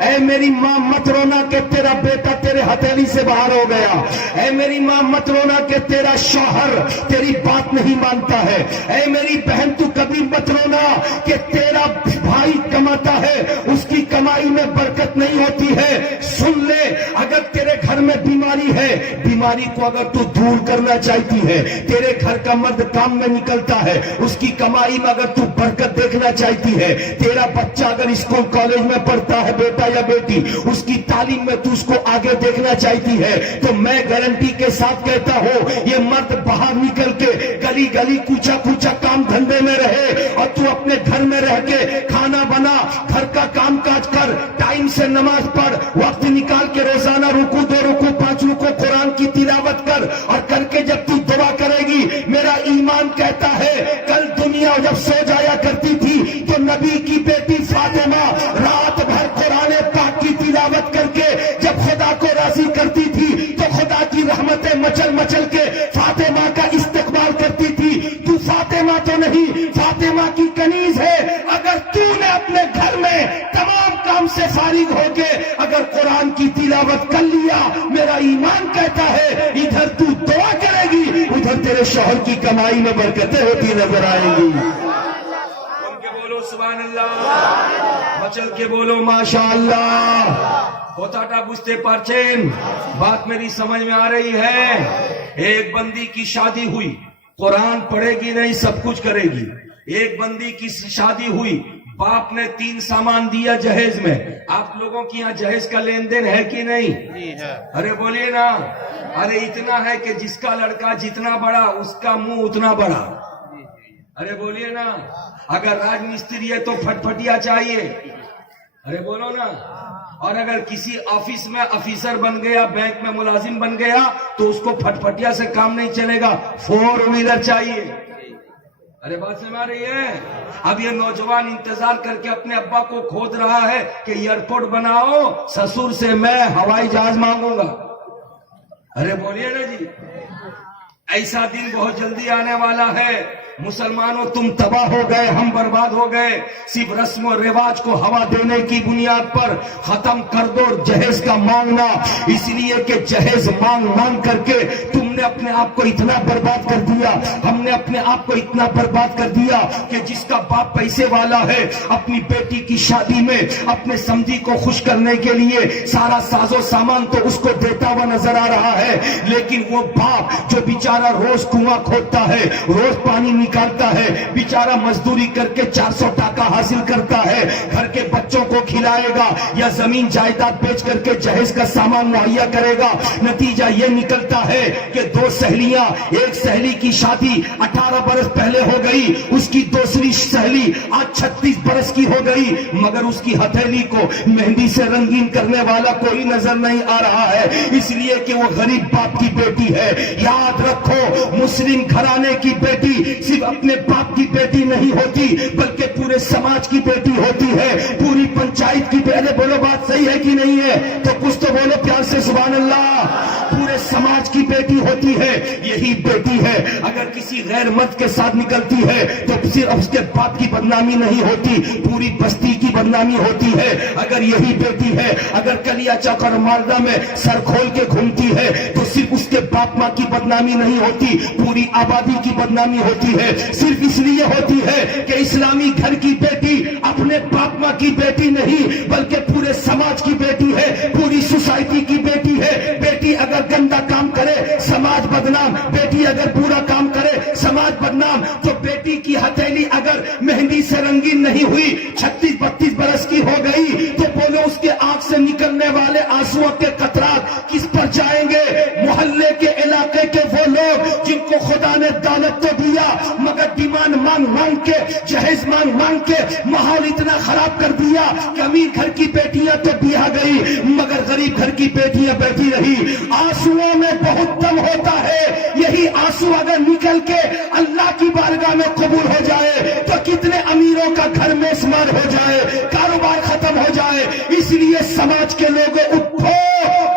اے میری ماں مت رونا کہ تیرا بیٹا تیرے ہتھیلی سے باہر ہو گیا. اے میری ماں مت رونا کہ تیرا شوہر تیری بات نہیں مانتا ہے. اے میری بہن تو کبھی مت رونا کہ تیرا بھائی کماتا ہے اس کی کمائی میں برکت نہیں ہوتی ہے. سن لے, اگر تیرے گھر میں بیماری ہے, بیماری کو اگر تو دور کرنا چاہتی ہے, تیرے گھر کا مرد کام میں نکلتا ہے اس کی کمائی میں اگر تو برکت دیکھنا چاہتی ہے, تیرا بچہ اگر اسکول کالج میں پڑھتا ہے بیٹا یا بیٹی اس کی تعلیم میں تو اس کو آگے دیکھنا چاہتی ہے, تو میں گارنٹی کے ساتھ کہتا ہوں یہ مرد باہر نکل کے گلی گلی کوچا کوچا کام دھندے میں رہے اور تو اپنے گھر میں رہ کے کھانا بنا, گھر کا کام کاج کر, ٹائم سے نماز پڑھ, وقت نکال کے روزانہ رکو 2 رکو 5 رکو قرآن کی تلاوت کر, اور کر کے جب تو دعا کرے گی, میرا ایمان کہتا ہے کل دنیا جب سو جایا کرتی تھی تو نبی کی بیٹی فاطمہ رات بھر قرآن پاک کی تلاوت کر کے جب خدا کو راضی کرتی تھی تو خدا کی رحمتیں مچل مچل کے فاطمہ کا استقبال کرتی تھی. تو فاطمہ تو نہیں, فاطمہ کی کنیز ہے. اگر تو نے اپنے گھر میں تمام کام سے فارغ ہو کے اگر قرآن کی تلاوت کر لیا, میرا ایمان کہتا ہے ادھر تو دعا کرے گی ادھر تیرے شوہر کی کمائی میں برکتیں ہوتی نظر آئیں گی. ان کے بولو سبحان اللہ, مچل کے بولو ماشاء اللہ. ہوتاٹا بجھتے پرچین, بات میری سمجھ میں آ رہی ہے. ایک بندی کی شادی ہوئی, قرآن پڑھے گی نہیں سب کچھ کرے گی. ایک بندی کی شادی ہوئی, باپ نے 3 سامان دیا جہیز میں. آپ لوگوں کی یہاں جہیز کا لین دین ہے کہ نہیں؟ ارے بولیے نا. ارے اتنا ہے کہ جس کا لڑکا جتنا بڑا اس کا منہ اتنا بڑا. ارے بولیے نا. اگر راج مستری ہے تو پھٹپھٹیا چاہیے. ارے بولو نا. اور اگر کسی آفس میں افیسر بن گیا, بینک میں ملازم بن گیا تو اس کو پھٹپھٹیا سے کام نہیں چلے گا, 4 ویلر چاہیے. ارے بات سمجھ آ رہی ہے؟ اب یہ نوجوان انتظار کر کے اپنے ابا کو کھود رہا ہے کہ ایئرپورٹ بناؤ, سسر سے میں ہوائی جہاز مانگوں گا. ارے بولیے نا جی. ایسا دن بہت جلدی آنے والا ہے. مسلمانوں تم تباہ ہو گئے, ہم برباد ہو گئے. صرف رسم و رواج کو ہوا دینے کی بنیاد پر ختم کر دو جہیز کا مانگنا, اس لیے کہ جہیز مانگ مانگ کر کے تم نے اپنے آپ کو اتنا برباد کر دیا, ہم نے اپنے آپ کو اتنا برباد کر دیا کہ جس کا باپ پیسے والا ہے اپنی بیٹی کی شادی میں اپنے سمجھی کو خوش کرنے کے لیے سارا ساز و سامان تو اس کو دیتا ہوا نظر آ رہا ہے, لیکن وہ باپ جو بیچارہ روز کنواں کھودتا ہے, روز پانی نکالتا ہے, بیچارہ مزدوری کر کے 400 ٹاکا حاصل کرتا ہے, گھر کے بچوں کو کھلائے گا یا زمین جائیداد بیچ کر کے جہیز کا سامان مہیا کرے گا. نتیجہ یہ نکلتا ہے کہ 2 سہیلیاں, ایک سہیلی کی شادی 18 برس پہلے ہو گئی, اس کی دوسری سہیلی آج 36 برس کی ہو گئی, مگر اس کی ہتھیلی کو مہندی سے رنگین کرنے والا کوئی نظر نہیں آ رہا ہے, اس لیے کہ وہ غریب باپ کی بیٹی ہے. یاد رکھو, مسلم گھرانے کی بیٹی صرف اپنے باپ کی بیٹی نہیں ہوتی بلکہ پورے سماج کی بیٹی ہوتی ہے, پوری پنچایت کی بیٹی. بولو بات صحیح ہے کہ نہیں ہے؟ تو کچھ تو بولو پیار سے سبحان اللہ. پورے سماج کی بیٹی ہوتی ہے. یہی بیٹی ہے اگر کسی غیر مرد کے ساتھ نکلتی ہے تو صرف اس کے باپ کی بدنامی نہیں ہوتی, پوری بستی کی بدنامی ہوتی ہے. اگر یہی بیٹی ہے اگر کلیا چوک اور مالدہ میں سر کھول کے گھومتی ہے تو صرف اس کے باپ ماں کی بدنامی نہیں ہوتی, پوری آبادی کی بدنامی ہوتی ہے. صرف اس لیے ہوتی ہے کہ اسلامی گھر کی بیٹی اپنے باپ ماں کی بیٹی نہیں بلکہ پورے سماج کی بیٹی ہے, پوری سوسائٹی کی بیٹی ہے. بیٹی اگر گندا کام کرے سماج بدنام, بیٹی اگر برا کام کرے سماج بدنام. تو بیٹی کی ہتھیلی اگر مہندی سے رنگین نہیں ہوئی, 36-32 برس کی ہو گئی, تو بولو اس کے آنکھ سے نکلنے والے آنسوؤں کے قطرات کس پر جائیں گے؟ محلے کے علاقے کے وہ لوگ جن کو خدا نے دولت تو دیا مگر ڈیمانڈ مانگ مانگ کے, جہیز مانگ مانگ کے ماحول اتنا خراب کر دیا کہ امیر گھر کی بیٹیاں تو بیاہ گئی مگر غریب گھر کی بیٹیاں بیٹھی رہی. آنسوؤں میں بہت دم ہوتا ہے, یہی آنسو اگر نکل کے اللہ کی بارگاہ میں قبول ہو جائے تو کتنے امیروں کا گھر میں شمار ہو جائے, کاروبار ختم ہو جائے. اس لیے سماج کے لوگوں اٹھو,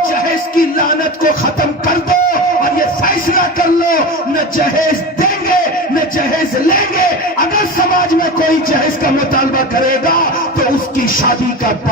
جہیز کی لعنت کو ختم کر دو اور یہ فیصلہ کر لو نہ جہیز دیں گے نہ جہیز لیں گے. اگر سماج میں کوئی جہیز کا مطالبہ کرے گا تو اس کی شادی کا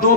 2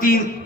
3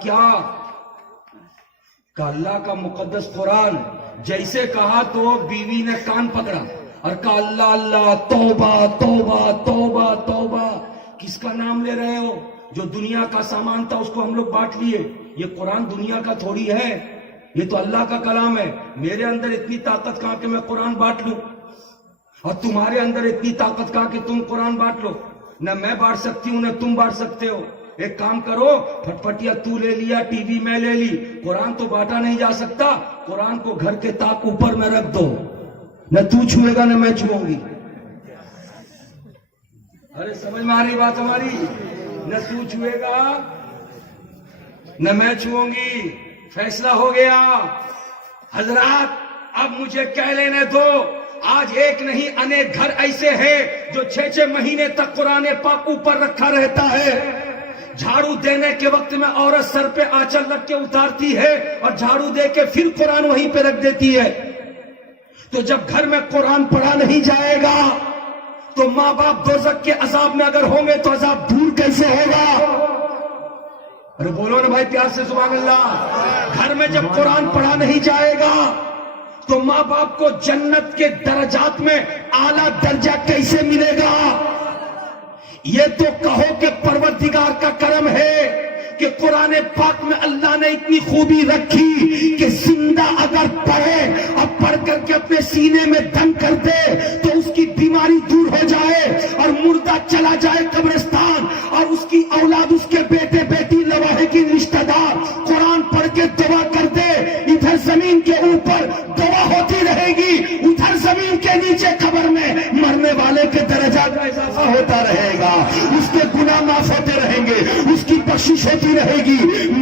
کیا کہ اللہ کا مقدس قرآن جیسے کہا تو بیوی نے کان پکڑا اور کہا اللہ اللہ توبہ توبہ توبہ توبہ. کس کا نام لے رہے ہو؟ جو دنیا کا سامان تھا اس کو ہم لوگ بانٹ لیے. یہ قرآن دنیا کا تھوڑی ہے، یہ تو اللہ کا کلام ہے. میرے اندر اتنی طاقت کہاں کہ میں قرآن بانٹ لوں، اور تمہارے اندر اتنی طاقت کہاں کہ تم قرآن بانٹ لو. نہ میں بانٹ سکتی ہوں نہ تم بانٹ سکتے ہو. ایک کام کرو، پھٹپٹیا تو لے لیا، ٹی وی میں لے لی، قرآن تو بانٹا نہیں جا سکتا. قرآن کو گھر کے طاق اوپر میں رکھ دو، نہ تو چھوئے گا نہ میں چھوؤں گی. ارے سمجھ میں آ رہی بات ہماری؟ نہ تو چھوئے گا نہ میں چھوؤں گی. فیصلہ ہو گیا. حضرات اب مجھے کہہ لینے دو، آج ایک نہیں انیک گھر ایسے ہیں جو 6 مہینے تک قرآن پاک اوپر رکھا رہتا ہے. جھاڑو دینے کے وقت میں عورت سر پہ آنچل رکھ کے اتارتی ہے اور جھاڑو دے کے پھر قرآن وہیں پہ رکھ دیتی ہے. تو جب گھر میں قرآن پڑھا نہیں جائے گا تو ماں باپ دوزخ کے عذاب میں اگر ہوں گے تو عذاب دور کیسے ہوگا؟ ارے بولو نا بھائی پیار سے سبحان اللہ. گھر میں جب قرآن پڑھا نہیں جائے گا تو ماں باپ کو جنت کے درجات میں اعلیٰ درجہ کیسے ملے گا؟ یہ تو کہو کہ پروردگار کا کرم ہے کہ قرآن پاک میں اللہ نے اتنی خوبی رکھی کہ زندہ اگر پڑھے اور پڑھ کر کے اپنے سینے میں دم کر دے تو اس کی بیماری دور ہو جائے، اور مردہ چلا جائے قبرستان اور اس کی اولاد، اس کے بیٹے بیٹی، لواحے کی رشتہ دار قرآن پڑھ کے دعا کر دے. ادھر زمین کے اوپر دعا ہوتی رہے گی، ادھر زمین کے نیچے قبر میں مرنے والے کے درجات کا اضافہ ہوتا رہے گا، اس کے گناہ معاف ہوتے رہیں گے، اس کی بخشش ہوتی رہے گی.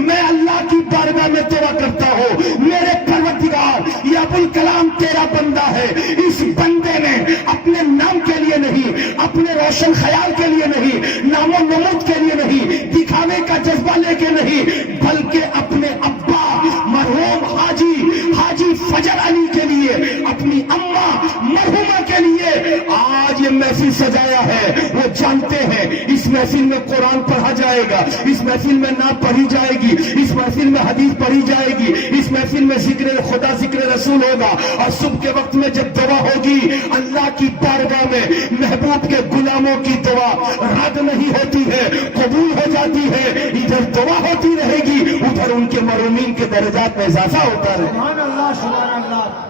میں اللہ کی بارگاہ میں دعا کرتا ہوں، میرے پروردگار یہ ابوالکلام تیرا بندہ ہے، اس بندے نے اپنے نام کے لیے نہیں، اپنے روشن خیال کے لیے نہیں، نام و نمود کے لیے نہیں، دکھانے کا جذبہ لے کے نہیں، بلکہ اپنے ابا مرحوم حاجی فجر علی کے لیے، اپنی اماں مرحومہ کے لیے آج یہ محفل سجایا ہے. وہ جانتے ہیں اس محفل میں قرآن پڑھا جائے گا، اس محفل میں نعت پڑھی جائے گی، اس محفل میں حدیث پڑھی جائے گی، اس محفل میں ذکر خدا ذکر رسول ہوگا. اور صبح کے وقت میں جب دعا ہوگی اللہ کی بارگاہ میں محبوب کے غلاموں کی دعا رد نہیں ہوتی ہے، قبول ہو جاتی ہے. ادھر دعا ہوتی رہے گی، ادھر ان کے مرحومین کے درجات میں اضافہ ہوتا رہے. سبحان اللہ سبحان اللہ.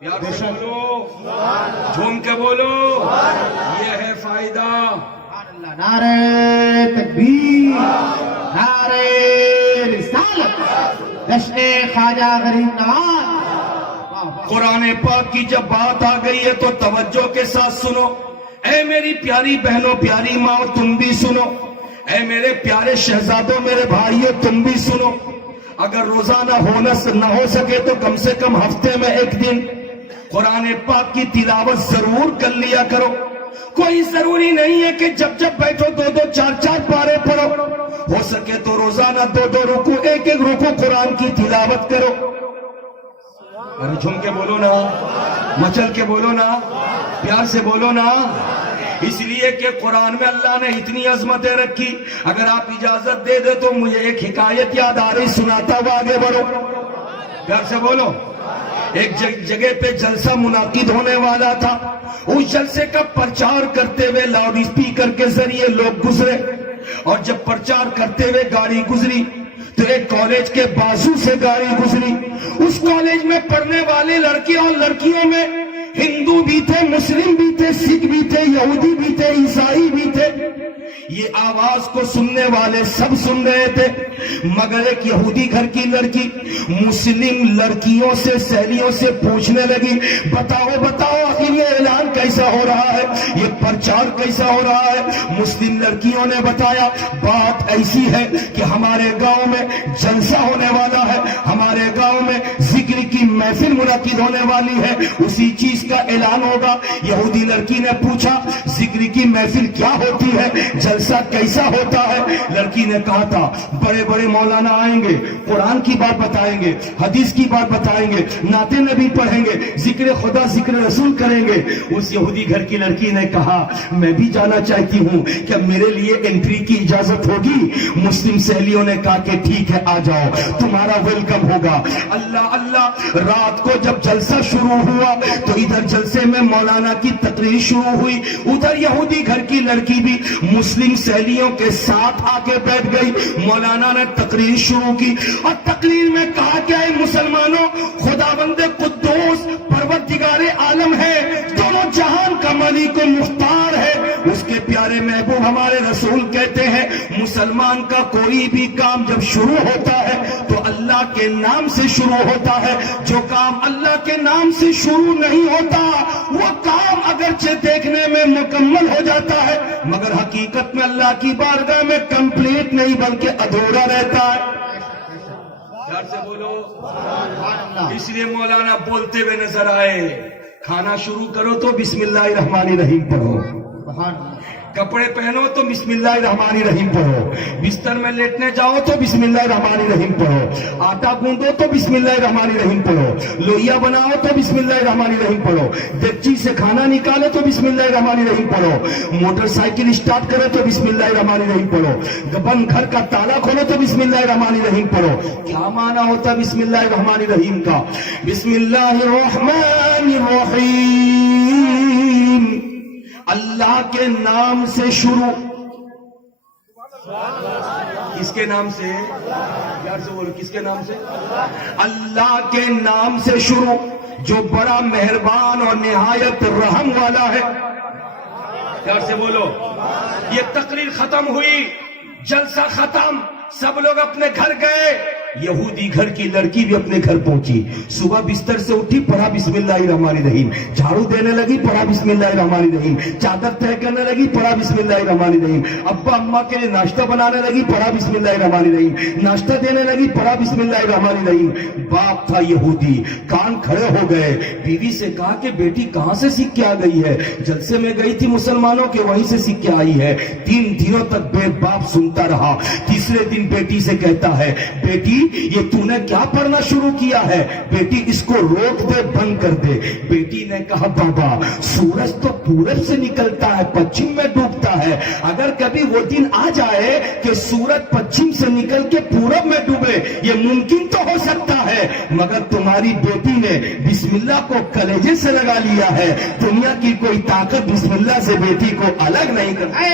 پیار سے بولو، جھوم کے بولو، یہ ہے فائدہ. نعرہ تکبیر، نعرہ رسالت، جشن خواجہ غریب نواز. قرآن پاک کی جب بات آ گئی ہے تو توجہ کے ساتھ سنو. اے میری پیاری بہنوں، پیاری ماں، تم بھی سنو. اے میرے پیارے شہزادوں، میرے بھائیوں، تم بھی سنو. اگر روزانہ نہ ہو سکے تو کم سے کم ہفتے میں ایک دن قرآن پاک کی تلاوت ضرور کر لیا کرو. کوئی ضروری نہیں ہے کہ جب بیٹھو 2 4 پارے پڑھو. ہو سکے تو روزانہ 2 رکوع، ایک رکوع قرآن کی تلاوت کرو. ارے جھوم کے بولو نا، مچل کے بولو نا، پیار سے بولو نا. اس لیے کہ قرآن میں اللہ نے اتنی عظمتیں رکھی. اگر آپ اجازت دے دے تو مجھے ایک حکایت یاد آ رہی، سناتا ہوا آگے بڑھو. پیار سے بولو. ایک جگہ پہ جلسہ منعقد ہونے والا تھا. اس جلسے کا پرچار کرتے ہوئے لاؤڈ اسپیکر کے ذریعے لوگ گزرے، اور جب پرچار کرتے ہوئے گاڑی گزری تو ایک کالج کے بازو سے گاڑی گزری. اس کالج میں پڑھنے والے لڑکے اور لڑکیوں میں ہندو بھی تھے، مسلم بھی تھے، سکھ بھی تھے، یہودی بھی تھے، عیسائی بھی تھے. یہ آواز کو سننے والے سب سن رہے تھے، مگر ایک یہودی گھر کی لڑکی مسلم لڑکیوں سے، سہیلیوں سے پوچھنے لگی، بتاؤ آخر یہ اعلان کیسا ہو رہا ہے، یہ پرچار کیسا ہو رہا ہے. مسلم لڑکیوں نے بتایا، بات ایسی ہے کہ ہمارے گاؤں میں جلسہ ہونے والا ہے، ہمارے گاؤں میں ذکر کی محفل منعقد ہونے والی ہے، اسی چیز کا اعلان ہوگا. یہودی لڑکی نے پوچھا، ذکر کی محفل کیا ہوتی ہے، جلسہ کیسا ہوتا ہے؟ لڑکی نے کہا تھا، بڑے بڑے مولانا آئیں گے، قرآن کی بات بتائیں گے, حدیث کی بات بتائیں گے, نعت نبی پڑھیں گے, ذکر خدا ذکر رسول کریں گے. اس یہودی گھر کی لڑکی نے کہا میں بھی جانا چاہتی ہوں, کیا میرے لیے انٹری کی اجازت ہوگی؟ مسلم سہیلیوں نے کہا کہ ٹھیک ہے آ جاؤ, تمہارا ویلکم ہوگا. اللہ اللہ, رات کو جب جلسہ شروع ہوا تو ادھر جلسے میں مولانا کی تقریر شروع ہوئی, ادھر یہودی گھر کی لڑکی بھی مسلم سہیلیوں کے ساتھ آ کے بیٹھ گئی. مولانا نے تقریر شروع کی اور تقریر میں کہا کہ اے مسلمانوں, خداوند قدوس پروردگار عالم ہے, دونوں جہان کا مالک و مختار ہے. اس کے پیارے محبوب ہمارے رسول کہتے ہیں مسلمان کا کوئی بھی کام جب شروع ہوتا ہے تو اللہ کے نام سے شروع ہوتا ہے. جو کام اللہ کے نام سے شروع نہیں ہوتا وہ کام اگرچہ دیکھنے میں مکمل ہو جاتا ہے مگر حقیقت میں اللہ کی بارگاہ میں کمپلیٹ نہیں بلکہ ادھورا رہتا ہے. پیار سے بولو. اس لیے مولانا بولتے ہوئے نظر آئے, کھانا شروع کرو تو بسم اللہ الرحمن الرحیم پڑھو, کپڑے پہنو تو بسم اللہ الرحمن الرحیم پڑھو, بستر میں لیٹنے جاؤ تو بسم اللہ الرحمن الرحیم پڑھو, آٹا گوندو تو بسم اللہ الرحمن الرحیم پڑھو, لوہیا بناؤ تو بسم اللہ الرحمن الرحیم پڑھو, دیگچی سے کھانا نکالو تو بسم اللہ الرحمن الرحیم پڑھو, موٹر سائیکل اسٹارٹ کرو تو بسم اللہ الرحمن الرحیم پڑھو, بند گھر کا تالا کھولو تو بسم اللہ الرحمن الرحیم پڑھو. کیا معنی ہوتا بسم اللہ الرحمن الرحیم کا؟ بسم اللہ الرحمن الرحیم, اللہ کے نام سے شروع. کس کے نام سے؟ پیار سے بولو, کس کے نام سے؟ اللہ کے نام سے شروع, جو بڑا مہربان اور نہایت رحم والا ہے. پیار سے بولو. یہ تقریر ختم ہوئی, جلسہ ختم, سب لوگ اپنے گھر گئے. یہودی گھر کی لڑکی بھی اپنے گھر پہنچی. صبح بستر سے اٹھی, پڑھا بسم اللہ الرحمن الرحیم, جھاڑو دینے لگی, پڑھا بسم اللہ الرحمن الرحیم, چادر طے کرنے لگی, پڑھا بسم اللہ الرحمن الرحیم, ابا اماں کے لیے ناشتہ بنانے لگی, پڑھا بسم اللہ الرحمن الرحیم, ناشتہ دینے لگی, پڑھا بسم اللہ الرحمن الرحیم. باپ تھا یہودی, کان کھڑے ہو گئے. بیوی سے کہا کہ بیٹی کہاں سے سیکھ کے آ گئی ہے؟ جلسے میں گئی تھی مسلمانوں کے, وہیں سے سیکھ کے آئی ہے. 3 دنوں تک بے باپ سنتا رہا. تیسرے دن بیٹی سے کہتا ہے بیٹی یہ تو نے کیا پڑھنا شروع کیا ہے؟ بیٹی اس کو روک دے, بند کر دے. بیٹی نے کہا بابا سورج تو پورب سے نکلتا ہے, پچھم میں ڈوبتا ہے, اگر کبھی وہ دن آ جائے کہ سورج پچھم سے نکل کے پورب میں ڈوبے یہ ممکن تو ہو سکتا ہے, مگر تمہاری بیٹی نے بسم اللہ کو کلیجے سے لگا لیا ہے. دنیا کی کوئی طاقت بسم اللہ سے بیٹی کو الگ نہیں کرتی.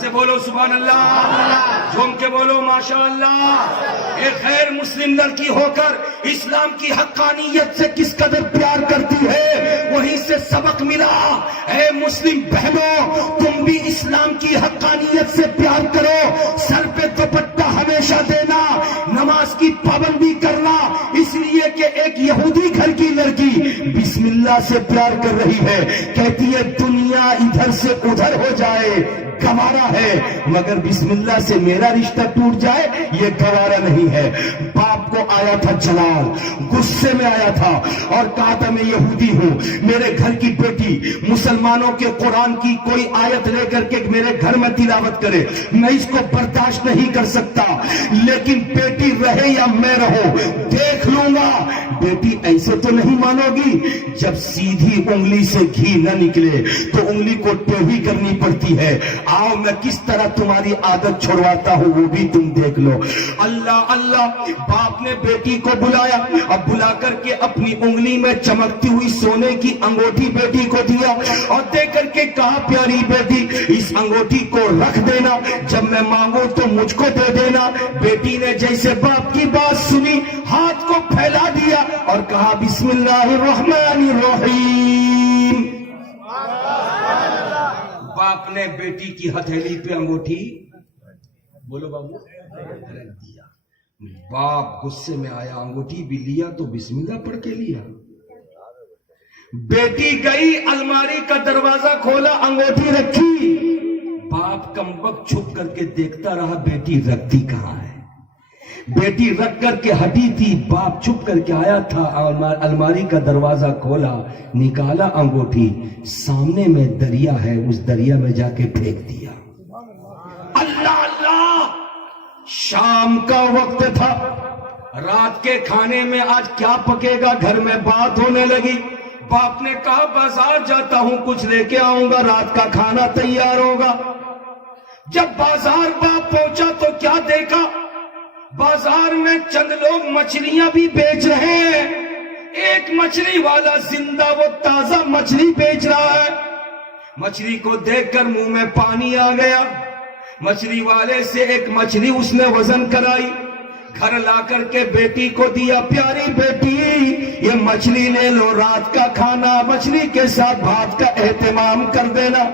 سے بولو سبحان اللہ, جھوم کے بولو ماشاء اللہ. ایک غیر مسلم لڑکی ہو کر اسلام کی حقانیت سے کس قدر پیار کرتی ہے, وہیں سے سبق ملا. اے مسلم بہنوں, تم بھی اسلام کی حقانیت سے پیار کرو. سر پہ دوپٹہ ہمیشہ دینا, نماز کی پابندی کرنا, اس لیے کہ ایک یہودی گھر کی لڑکی بسم اللہ سے پیار کر رہی ہے. کہتی ہے دنیا ادھر سے ادھر ہو جائے گوارا ہے, مگر بسم اللہ سے میرا رشتہ ٹوٹ جائے یہ گوارا نہیں ہے. باپ کو آیا تھا جلال, غصے میں آیا تھا اور کہا تھا میں یہودی ہوں, میرے گھر کی بیٹی مسلمانوں کے قرآن کی کوئی آیت لے کر کے میرے گھر میں تلاوت کرے, میں اس کو برداشت نہیں کر سکتا, لیکن بیٹی رہے یا میں رہوں دیکھ لوں گا. بیٹی ایسے تو نہیں مانو گی, جب سیدھی انگلی سے گھی نہ نکلے تو انگلی کو ٹیڑھی کرنی پڑتی ہے. آؤ میں کس طرح تمہاری عادت چھوڑواتا ہوں وہ بھی تم دیکھ لو. اللہ اللہ. باپ نے بیٹی کو بلایا, اب بلا کر کے اپنی انگلی میں چمکتی ہوئی سونے کی انگوٹھی بیٹی کو دیا اور دے کر کے کہا پیاری بیٹی اس انگوٹھی کو رکھ دینا, جب میں مانگوں تو مجھ کو دے دینا. بیٹی نے جیسے باپ کی بات سنی ہاتھ کو پھیلا دیا اور کہا بسم اللہ الرحمن الرحیم. باپ نے بیٹی کی ہتھیلی پہ انگوٹھی, بولو بابو, رکھ دیا. باپ غصے میں آیا, انگوٹھی بھی لیا تو بسم اللہ پڑھ کے لیا. بیٹی گئی الماری کا دروازہ کھولا, انگوٹھی رکھی. باپ کمبخت چھپ کر کے دیکھتا رہا بیٹی رکھتی کہاں ہے. بیٹی رکھ کر کے ہٹی تھی, باپ چھپ کر کے آیا تھا, الماری کا دروازہ کھولا, نکالا انگوٹھی, سامنے میں دریا ہے, اس دریا میں جا کے پھینک دیا. اللہ اللہ, شام کا وقت تھا، رات کے کھانے میں آج کیا پکے گا، گھر میں بات ہونے لگی۔ باپ نے کہا بازار جاتا ہوں، کچھ لے کے آؤں گا، رات کا کھانا تیار ہوگا۔ جب بازار باپ پہنچا تو کیا دیکھا، بازار میں چند لوگ مچھلیاں بھی بیچ رہے ہیں۔ ایک مچھلی والا زندہ وہ تازہ مچھلی بیچ رہا ہے۔ مچھلی کو دیکھ کر منہ میں پانی آ گیا۔ مچھلی والے سے ایک مچھلی اس نے وزن کرائی، گھر لا کر کے بیٹی کو دیا، پیاری بیٹی یہ مچھلی لے لو، رات کا کھانا مچھلی کے ساتھ بھات کا اہتمام کر دینا۔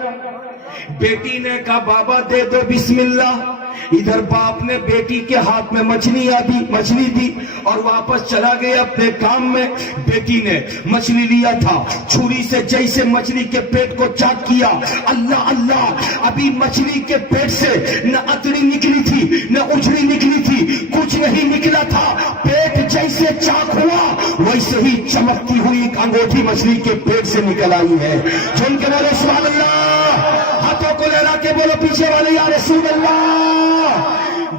بیٹی نے کہا بابا دے دو بسم اللہ۔ ادھر باپ نے بیٹی کے ہاتھ میں مچھلی دی اور واپس چلا گیا اپنے کام میں۔ بیٹی نے مچھلی لیا تھا، چھری سے جیسے مچھلی کے پیٹ کو چاک کیا، اللہ اللہ، ابھی مچھلی کے پیٹ سے نہ اتڑی نکلی تھی نہ اجڑی نکلی تھی، کچھ نہیں نکلا تھا۔ پیٹ جیسے چاک ہوا ویسے ہی چمکتی ہوئی ایک انگوٹھی مچھلی کے پیٹ سے نکل آئی ہے۔ جن کے بولے سبحان اللہ، ہاتھوں کو لہرا کے بولو پیچھے والے یا رسول اللہ۔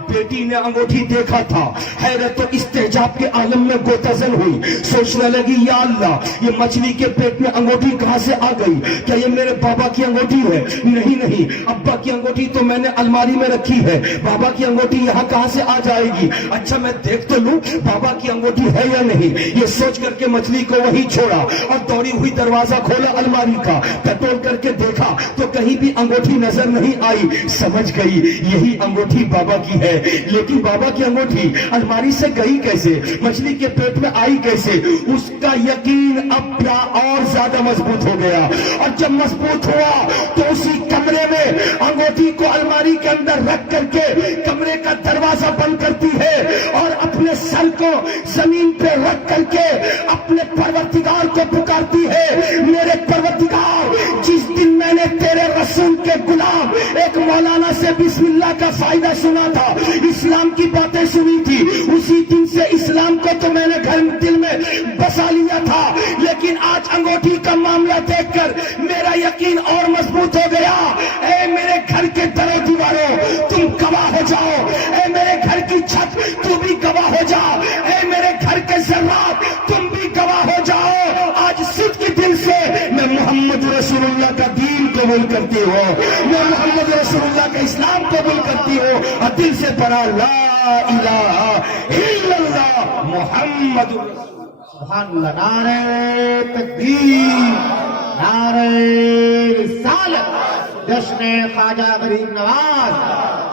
بیٹی نے انگوٹھی دیکھا تھا، حیرت و استعجاب کے عالم میں گوتزن ہوئی، سوچنے لگی یا اللہ یہ مچھلی کے پیٹ میں انگوٹھی کہاں سے آ گئی، کیا یہ میرے بابا کی انگوٹھی ہے؟ نہیں، ابا کی انگوٹھی تو میں نے الماری میں رکھی ہے، بابا کی انگوٹھی یہاں کہاں سے آ جائے گی؟ اچھا میں دیکھ تو لوں بابا کی انگوٹھی ہے یا نہیں۔ یہ سوچ کر کے مچھلی کو وہی چھوڑا اور دوڑی ہوئی دروازہ کھولا الماری کا، ٹٹول کر کے دیکھا تو کہیں بھی انگوٹھی نظر نہیں آئی۔ سمجھ گئی یہی انگوٹھی بابا کی ہے، لیکن بابا کی انگوٹھی الماری سے گئی کیسے، مچھلی کے پیٹ میں آئی کیسے؟ اس کا یقین اب اور زیادہ مضبوط ہو گیا، اور جب مضبوط ہوا تو اسی کمرے میں انگوٹھی کو الماری کے اندر رکھ کر کے کمرے کا دروازہ بند کرتی ہے اور اپنے سر کو زمین پہ رکھ کر کے اپنے پروردگار کو پکارتی ہے، میرے پروردگار جس دن میں نے تیرے رسول کے غلام ایک مولانا سے بسم اللہ کا فائدہ سنا تھا، اسلام کی باتیں سنی تھی، اسی دن سے اسلام کو تو میں نے گھر دل میں بسا لیا تھا، لیکن آج انگوٹھی کا معاملہ دیکھ کر میرا یقین اور مضبوط ہو گیا۔ اے میرے گھر کے در و دیواروں تم گواہ ہو جاؤ، اے میرے گھر کی چھت تو بھی گواہ ہو جا، اے میرے گھر کے ذرات تم بھی گواہ ہو جاؤ۔ آج صدق کے دل سے میں محمد رسول اللہ کا دین قبول کرتی ہوں، میں محمد رسول اللہ کا اسلام قبول کرتی ہوں، اور دل سے پڑھا لا الہ الا اللہ محمد سبحان اللہ۔ نعرہ تکبیر، نعرہ رسالت، جشن خواجہ غریب نواز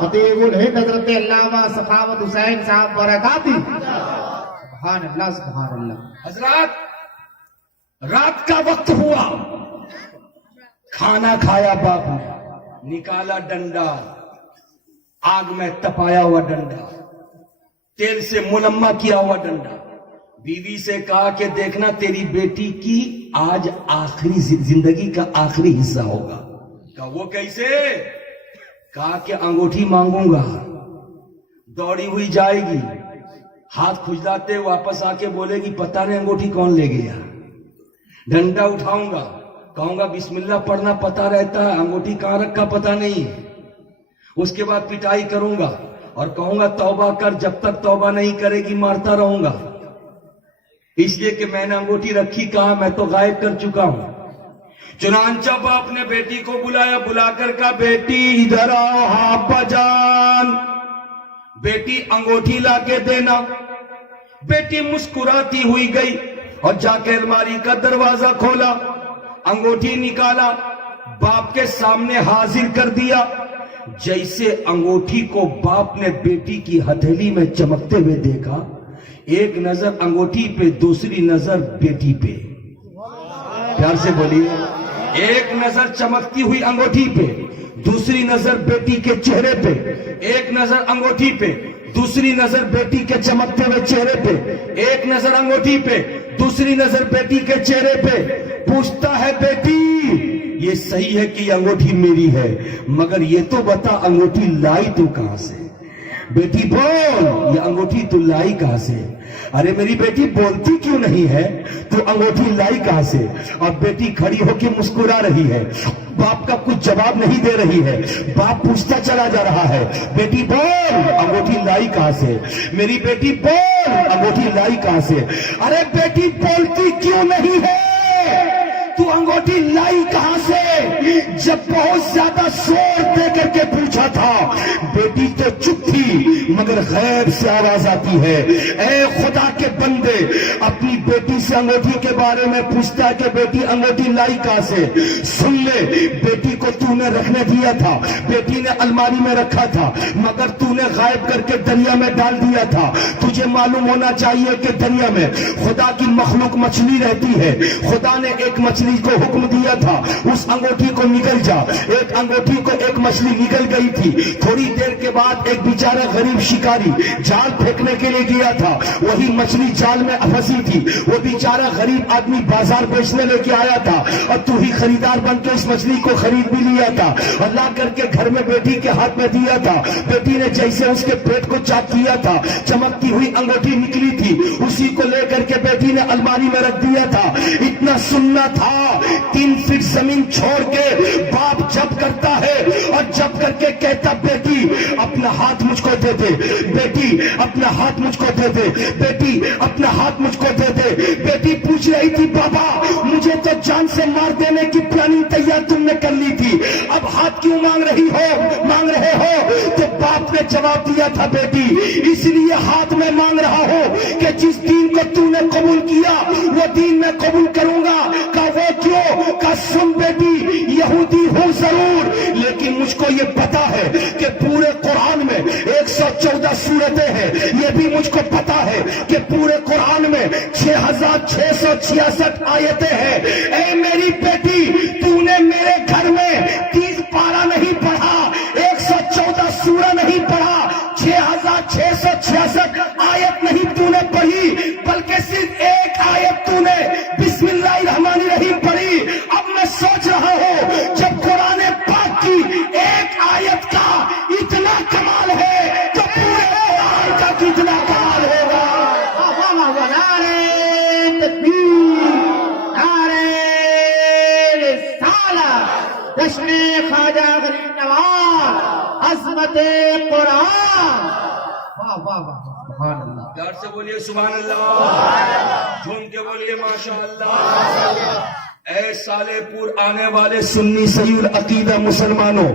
خطیب الہند حضرت علامہ سخاوت حسین صاحب برکاتی۔ سبحان اللہ سبحان اللہ۔ حضرات رات کا وقت ہوا، کھانا کھایا باپ نے، نکالا ڈنڈا، آگ میں تپایا ہوا ڈنڈا، تیل سے ملمہ کیا ہوا ڈنڈا، بیوی سے کہا کہ دیکھنا تیری بیٹی کی آج آخری زندگی کا آخری حصہ ہوگا۔ کہا وہ کیسے؟ کہا کہ انگوٹھی مانگوں گا، دوڑی ہوئی جائے گی، ہاتھ کھجلاتے واپس آ کے بولے گی پتہ نہیں انگوٹھی کون لے گیا، ڈنڈا اٹھاؤں گا، کہوں گا بسم اللہ پڑھنا پتہ رہتا ہے، انگوٹھی کہاں رکھا پتہ نہیں ہے، اس کے بعد پٹائی کروں گا اور کہوں گا توبہ کر، جب تک توبہ نہیں کرے گی مارتا رہوں گا، اس لیے کہ میں نے انگوٹھی رکھی کہاں، میں تو غائب کر چکا ہوں۔ چنانچہ باپ نے بیٹی کو بلایا، بلا کر کہا بیٹی ادھر آؤ، ہاں جان، بیٹی انگوٹھی لا کے دینا۔ بیٹی مسکراتی ہوئی گئی اور جا کے الماری کا دروازہ کھولا، انگوٹھی نکالا، باپ کے سامنے حاضر کر دیا۔ جیسے انگوٹھی کو باپ نے بیٹی کی ہتھیلی میں چمکتے ہوئے دیکھا، ایک نظر انگوٹھی پہ، دوسری نظر بیٹی پہ، پیار سے بولیے، ایک نظر چمکتی ہوئی انگوٹھی پہ، دوسری نظر بیٹی کے چہرے پہ، ایک نظر انگوٹھی پہ، دوسری نظر بیٹی کے چمکتے ہوئے چہرے پہ، ایک نظر انگوٹھی پہ، دوسری نظر بیٹی کے چہرے پہ۔ پوچھتا ہے بیٹی یہ صحیح ہے کہ یہ انگوٹھی میری ہے، مگر یہ تو بتا انگوٹھی لائی تو کہاں سے؟ بیٹی بول یہ انگوٹھی تو لائی کہاں سے؟ ارے میری بیٹی بولتی کیوں نہیں ہے؟ تو انگوٹھی لائی کہاں سے؟ اور بیٹی کھڑی ہو کے مسکرا رہی ہے، باپ کا کچھ جواب نہیں دے رہی ہے. باپ پوچھتا چلا جا رہا ہے, بیٹی بول انگوٹھی لائی کہاں سے, میری بیٹی بول انگوٹھی لائی کہاں سے. ارے بیٹی بولتی کیوں نہیں ہے, تو انگوٹھی لائی کہاں سے؟ جب بہت زیادہ زور دے کر کے پوچھا تھا, بیٹی تو چپ تھی مگر غیب سے آواز آتی ہے, اے خدا کے بندے, اپنی بیٹی سے انگوٹھی کے بارے میں پوچھتا ہے کہ بیٹی انگوٹھی لائی کہاں سے. سن لے, بیٹی کو تو نے رکھنے دیا تھا, بیٹی نے الماری میں رکھا تھا, مگر تو نے غائب کر کے دریا میں ڈال دیا تھا. تجھے معلوم ہونا چاہیے کہ دریا میں خدا کی مخلوق مچھلی رہتی ہے. خدا نے ایک مچھلی کو حکم دیا تھا, اس انگوٹھی کو نگل جا. ایک انگوٹھی کو ایک مچھلی نگل گئی تھی. تھوڑی دیر کے بعد ایک بیچارہ غریب شکاری جال پھینکنے کے لیے گیا تھا, وہی مچھلی جال میں پھنسی تھی. وہ بیچارہ غریب آدمی بازار بیچنے لے کے آیا تھا, اور تو ہی خریدار بن کے اس مچھلی کو خرید بھی لیا تھا, اور لا کر کے گھر میں بیٹی کے ہاتھ میں دیا تھا. بیٹی نے جیسے اس کے پیٹ کو چاک کیا تھا, چمکتی ہوئی انگوٹھی نکلی تھی, اسی کو لے کر کے بیٹی نے الماری میں رکھ دیا تھا. اتنا سننا تھا, 3 فٹ زمین چھوڑ کے باپ جب کرتا ہے اور جب کر کے کہتا, بیٹی اپنا ہاتھ مجھ کو دے دے, بیٹی اپنا ہاتھ مجھ کو دے دے, بیٹی اپنا ہاتھ مجھ کو دے دے. بیٹی پوچھ رہی تھی, بابا مجھے تو جان سے مار دینے کی پلاننگ تیار تم نے کر لی تھی, اب ہاتھ کیوں مانگ رہے ہو؟ تو باپ نے جواب دیا تھا, بیٹی اس لیے ہاتھ میں مانگ رہا ہوں کہ جس دین کو تو نے قبول کیا وہ دین میں قبول کروں گا. کہ وہ کیوں؟ کہ سن بیٹی, یہودی ہوں ضرور, لیکن مجھ کو یہ پتا ہے کہ پورے قرآن میں 114 سورتیں ہیں. یہ بھی مجھ کو پتا ہے کہ پورے قرآن میں 6666 آیتیں ہیں. اے میری بیٹی, تو نے میرے گھر میں 30 پارہ نہیں پڑھا, 114 سورہ نہیں پڑھا, 6666 آیت نہیں تو نے پڑھی, بلکہ صرف ایک آیت تو نے بسم اللہ الرحمن الرحیم پڑھی. اب میں سوچ رہا ہوں, جب قرآن پاک کی ایک آیت کا اتنا کمال ہے تو پورے قرآن کا کتنا کمال ہوگا. نعرے تکبیر, نعرے رسالت, جشن خواجہ غریب نواز, عظمت قرآن. واہ واہ واہ, سبحان اللہ. پیار سے بولیے سبحان اللہ, جھوم کے بولیے ماشاء اللہ. اے سالے پور آنے والے سنی صحیح العقیدہ مسلمانوں,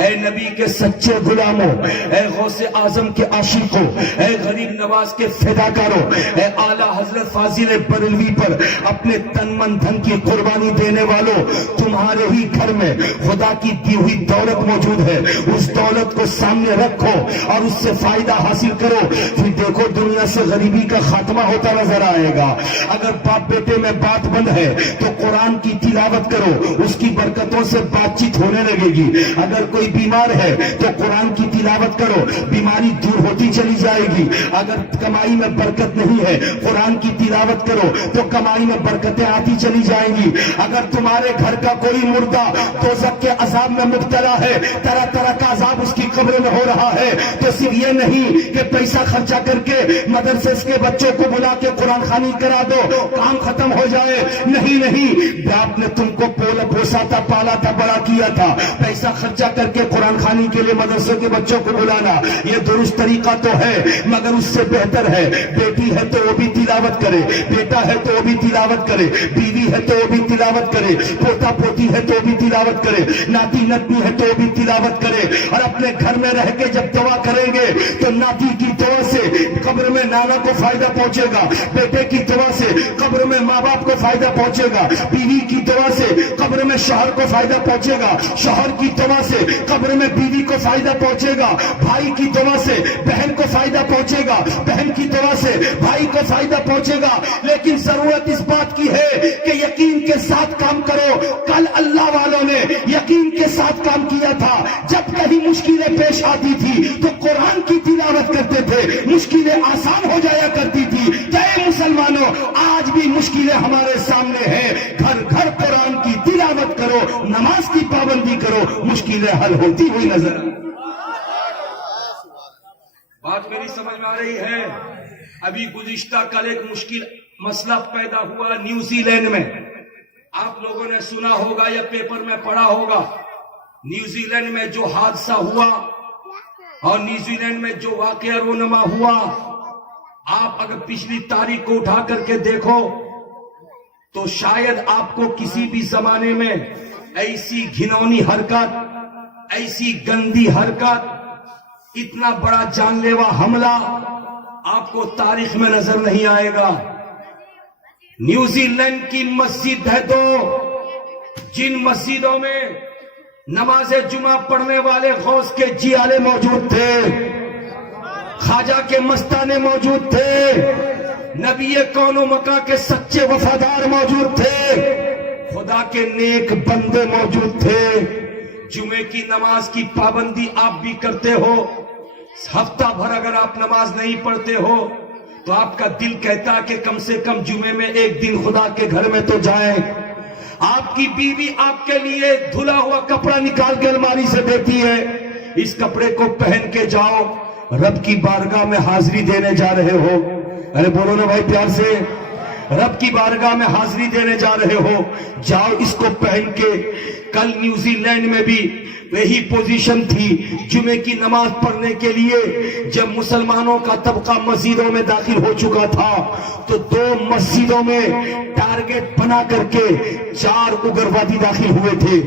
اے نبی کے سچے غلاموں, اے غوث اعظم کے عاشقوں, اے غریب نواز کے فداکاروں, اے اعلیٰ حضرت فاضل بریلوی پر اپنے تن من دھن کی قربانی دینے والوں, تمہارے ہی گھر میں خدا کی دی ہوئی دولت موجود ہے. اس دولت کو سامنے رکھو اور اس سے فائدہ حاصل کرو, پھر دیکھو دنیا سے غریبی کا خاتمہ ہوتا نظر آئے گا. اگر باپ بیٹے میں بات بند ہے تو قرآن کی تلاوت کرو, اس کی برکتوں سے بات چیت ہونے لگے گی. اگر کوئی بیمار ہے تو قرآن کی تلاوت کرو, بیماری دور ہوتی چلی جائے گی. اگر کمائی میں برکت نہیں ہے, قرآن کی تلاوت کرو تو کمائی میں برکتیں آتی چلی جائیں گی. اگر تمہارے گھر کا کوئی مردہ دوزخ کے عذاب میں مبتلا ہے, طرح طرح کا عذاب اس کی قبر میں ہو رہا ہے, تو صرف یہ نہیں کہ پیسہ خرچہ کر کے مدرسے کے بچوں کو بلا کے قرآن خوانی کرا دو, کام ختم ہو جائے. نہیں, باپ نے تم کو پوسا تھا, پالا تھا, بڑا کیا تھا. پیسہ خرچہ کر کے قرآن خوانی کے لیے مدرسے کے بچوں کو بلانا یہ درست طریقہ تو ہے, مگر اس سے بہتر ہے بیٹی ہے تو وہ بھی تلاوت کرے, بیٹا ہے تو وہ بھی تلاوت کرے, بیوی ہے تو وہ بھی تلاوت کرے, پوتا پوتی ہے تو وہ بھی تلاوت کرے, ناتی نتنی ہے تو وہ بھی تلاوت کرے. اور اپنے گھر میں رہ کے جب دعا کریں گے تو ناتی کی دعا سے قبر میں نانا کو فائدہ پہنچے گا, بیٹے کی دعا سے قبر میں ماں باپ کو فائدہ پہنچے گا, بیوی کی دعا سے قبر میں شوہر کو فائدہ پہنچے گا, شوہر کی دعا سے قبر میں بیوی کو فائدہ پہنچے گا, بھائی کی دعا سے بہن کو فائدہ پہنچے گا, بہن کی دعا سے بھائی کو فائدہ پہنچے گا. لیکن ضرورت اس بات کی ہے کہ یقین کے ساتھ کام کرو. کل اللہ والوں نے یقین کے ساتھ کام کیا تھا, جب کہیں مشکلیں پیش آتی تھی تو قرآن کی تلاوت کرتے تھے, مشکلیں آسان ہو جایا کرتی تھی. اے مسلمانوں, آج بھی مشکلیں ہمارے سامنے ہیں, گھر گھر قرآن کی تلاوت کرو, نماز کی پابندی کرو, مشکلیں حل ہوتی ہوئی نظر. بات میری سمجھ میں آ رہی ہے. ابھی گزشتہ کل ایک مشکل مسئلہ پیدا ہوا نیوزی لینڈ میں. آپ لوگوں نے سنا ہوگا یا پیپر میں پڑھا ہوگا، نیوزی لینڈ میں جو حادثہ ہوا اور نیوزی لینڈ میں جو واقعہ رونما ہوا، آپ اگر پچھلی تاریخ کو اٹھا کر کے دیکھو تو شاید آپ کو کسی بھی زمانے میں ایسی گھنونی حرکت، ایسی گندی حرکت، اتنا بڑا جان لیوا حملہ آپ کو تاریخ میں نظر نہیں آئے گا۔ نیوزی لینڈ کی مسجد ہے تو جن مسجدوں میں نماز جمعہ پڑھنے والے غوث کے جیالے موجود تھے، خواجہ کے مستانے موجود تھے، نبی کون و مکہ کے سچے وفادار موجود تھے، خدا کے نیک بندے موجود تھے۔ جمعے کی نماز کی پابندی آپ بھی کرتے ہو، ہفتہ بھر اگر آپ نماز نہیں پڑھتے ہو تو آپ کا دل کہتا کہ کم سے کم جمعے میں ایک دن خدا کے گھر میں تو جائیں۔ آپ کی بیوی آپ کے لیے دھلا ہوا کپڑا نکال کے الماری سے دیتی ہے، اس کپڑے کو پہن کے جاؤ، رب کی بارگاہ میں حاضری دینے جا رہے ہو۔ ارے بولو نا بھائی پیار سے، رب کی بارگاہ میں حاضری دینے جا رہے ہو، جاؤ اس کو پہن کے۔ کل نیوزی لینڈ میں بھی وہی پوزیشن تھی، جمعے کی نماز پڑھنے کے لیے جب مسلمانوں کا طبقہ مسجدوں میں داخل ہو چکا تھا تو 2 مسجدوں میں ٹارگٹ بنا کر کے 4 اگروادی داخل ہوئے تھے،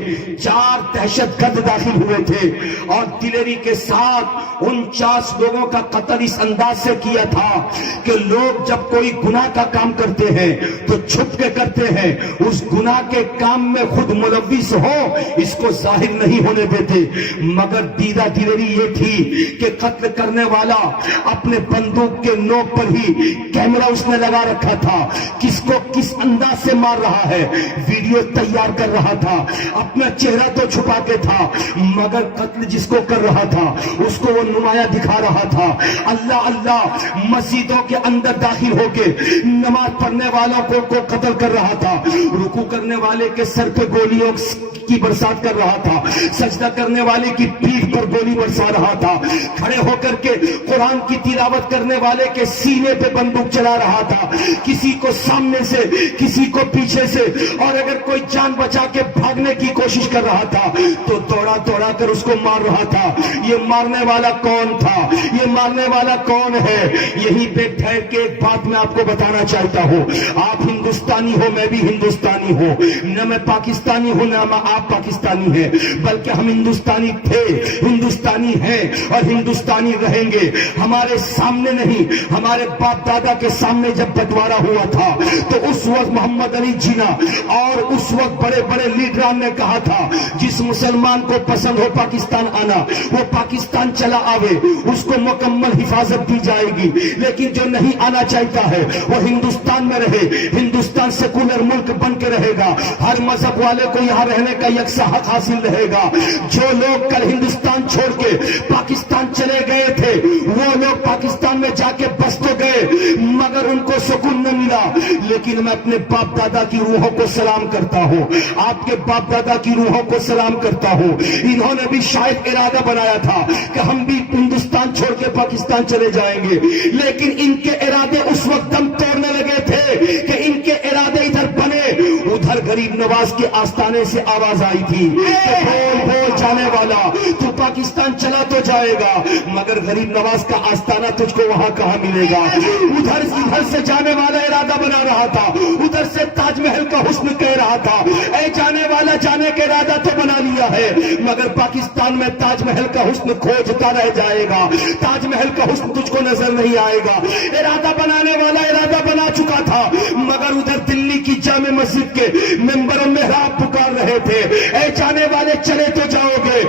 4 دہشت گرد داخل ہوئے تھے، اور دلیری کے ساتھ 49 لوگوں کا قتل اس انداز سے کیا تھا کہ لوگ جب کوئی گناہ کا کام کرتے ہیں تو چھپ کے کرتے ہیں، اس گناہ کے کام میں خود ملوث ہو اس کو ظاہر نہیں ہونے دیتے، مگر دیدہ دلیری یہ تھی کہ قتل کرنے والا اپنے بندوق کے نوک پر ہی کیمرہ اس نے لگا رکھا تھا، کس کو کس انداز سے مار رہا ہے ویڈیو تیار کر رہا تھا، اپنا چہرہ تو چھپا کے تھا مگر قتل جس کو کر رہا تھا اس کو وہ نمایاں دکھا رہا تھا۔ اللہ اللہ مسجدوں کے اندر داخل ہو کے نماز پڑھنے والوں کو قتل کر رہا تھا، رکوع کرنے والے کے سر پہ گولیوں کی برسات کر رہا تھا، سجدہ کرنے والے کی پیٹھ پر گولی برسا رہا تھا، کھڑے ہو کر کے قرآن کی تلاوت کرنے والے کے سینے پہ بندوق چلا رہا تھا، کسی کو سامنے سے کسی کو پیچھے سے، اور اگر کوئی جان بچا کے بھاگنے کی کوشش کر رہا تھا تو دوڑا دوڑا کر اس کو مار رہا تھا۔ یہ مارنے والا کون تھا؟ یہ مارنے والا کون ہے؟ یہیں پہ ٹھہر کے ایک بات میں آپ کو بتانا چاہتا ہوں، آپ ہندوستانی ہو، میں بھی ہندوستانی ہوں، نہ میں پاکستانی ہوں نہ آپ پاکستانی ہیں، بلکہ ہم ہندوستانی تھے، ہندوستانی ہیں اور ہندوستانی رہیں گے۔ ہمارے سامنے نہیں، ہمارے باپ دادا کے سامنے جب بٹوارا ہوا تھا تو اس وقت محمد علی جینا اور اس وقت بڑے بڑے لیڈران نے کہا تھا جس مسلمان کو پسند ہو پاکستان آنا وہ پاکستان چلا آوے، اس کو مکمل حفاظت دی جائے گی، لیکن جو نہیں آنا چاہتا ہے وہ ہندوستان میں رہے، ہندوستان سیکولر ملک بن کے رہے گا، ہر مذہب والے کو یہاں رہنے کا یکساں حق حاصل رہے گا۔ جو لوگ کل ہندوستان چھوڑ کے پاکستان چلے گئے تھے وہ لوگ پاکستان میں جا کے بس تو گئے مگر ان کو سکون نہ ملا، لیکن میں اپنے باپ دادا کی روحوں کو سلام کرتا ہوں، آپ کے باپ دادا کی روحوں کو سلام کرتا ہوں۔ انہوں نے بھی شاید ارادہ بنایا تھا کہ ہم بھی ہندوستان چھوڑ کے پاکستان چلے جائیں گے، لیکن ان کے ارادے اس وقت دم توڑنے لگے تھے کہ ان کے ارادے ادھر بنے، ادھر غریب نواز کے آستانے سے آواز آئی تھی کہ بول بول جانے والا تو پاکستان چلا تو جائے گا مگر غریب نواز کا آستانہ تجھ کو وہاں کہاں ملے گا۔ ادھر سے جانے والا ارادہ بنا رہا تھا، ادھر سے تاج محل کا حسن کہہ رہا تھا، اے جانے والا جانے کا ارادہ تو بنا لیا ہے مگر پاکستان میں تاج محل کا حسن کھوجتا رہ جائے گا، تاج محل کا حسن تجھ کو نظر نہیں آئے گا۔ ارادہ بنانے والا ارادہ بنا چکا تھا مگر ادھر دلی کی جامع مسجد کے ممبر و محراب پکار رہے تھے، اے جانے والے چلے تو جاؤ گے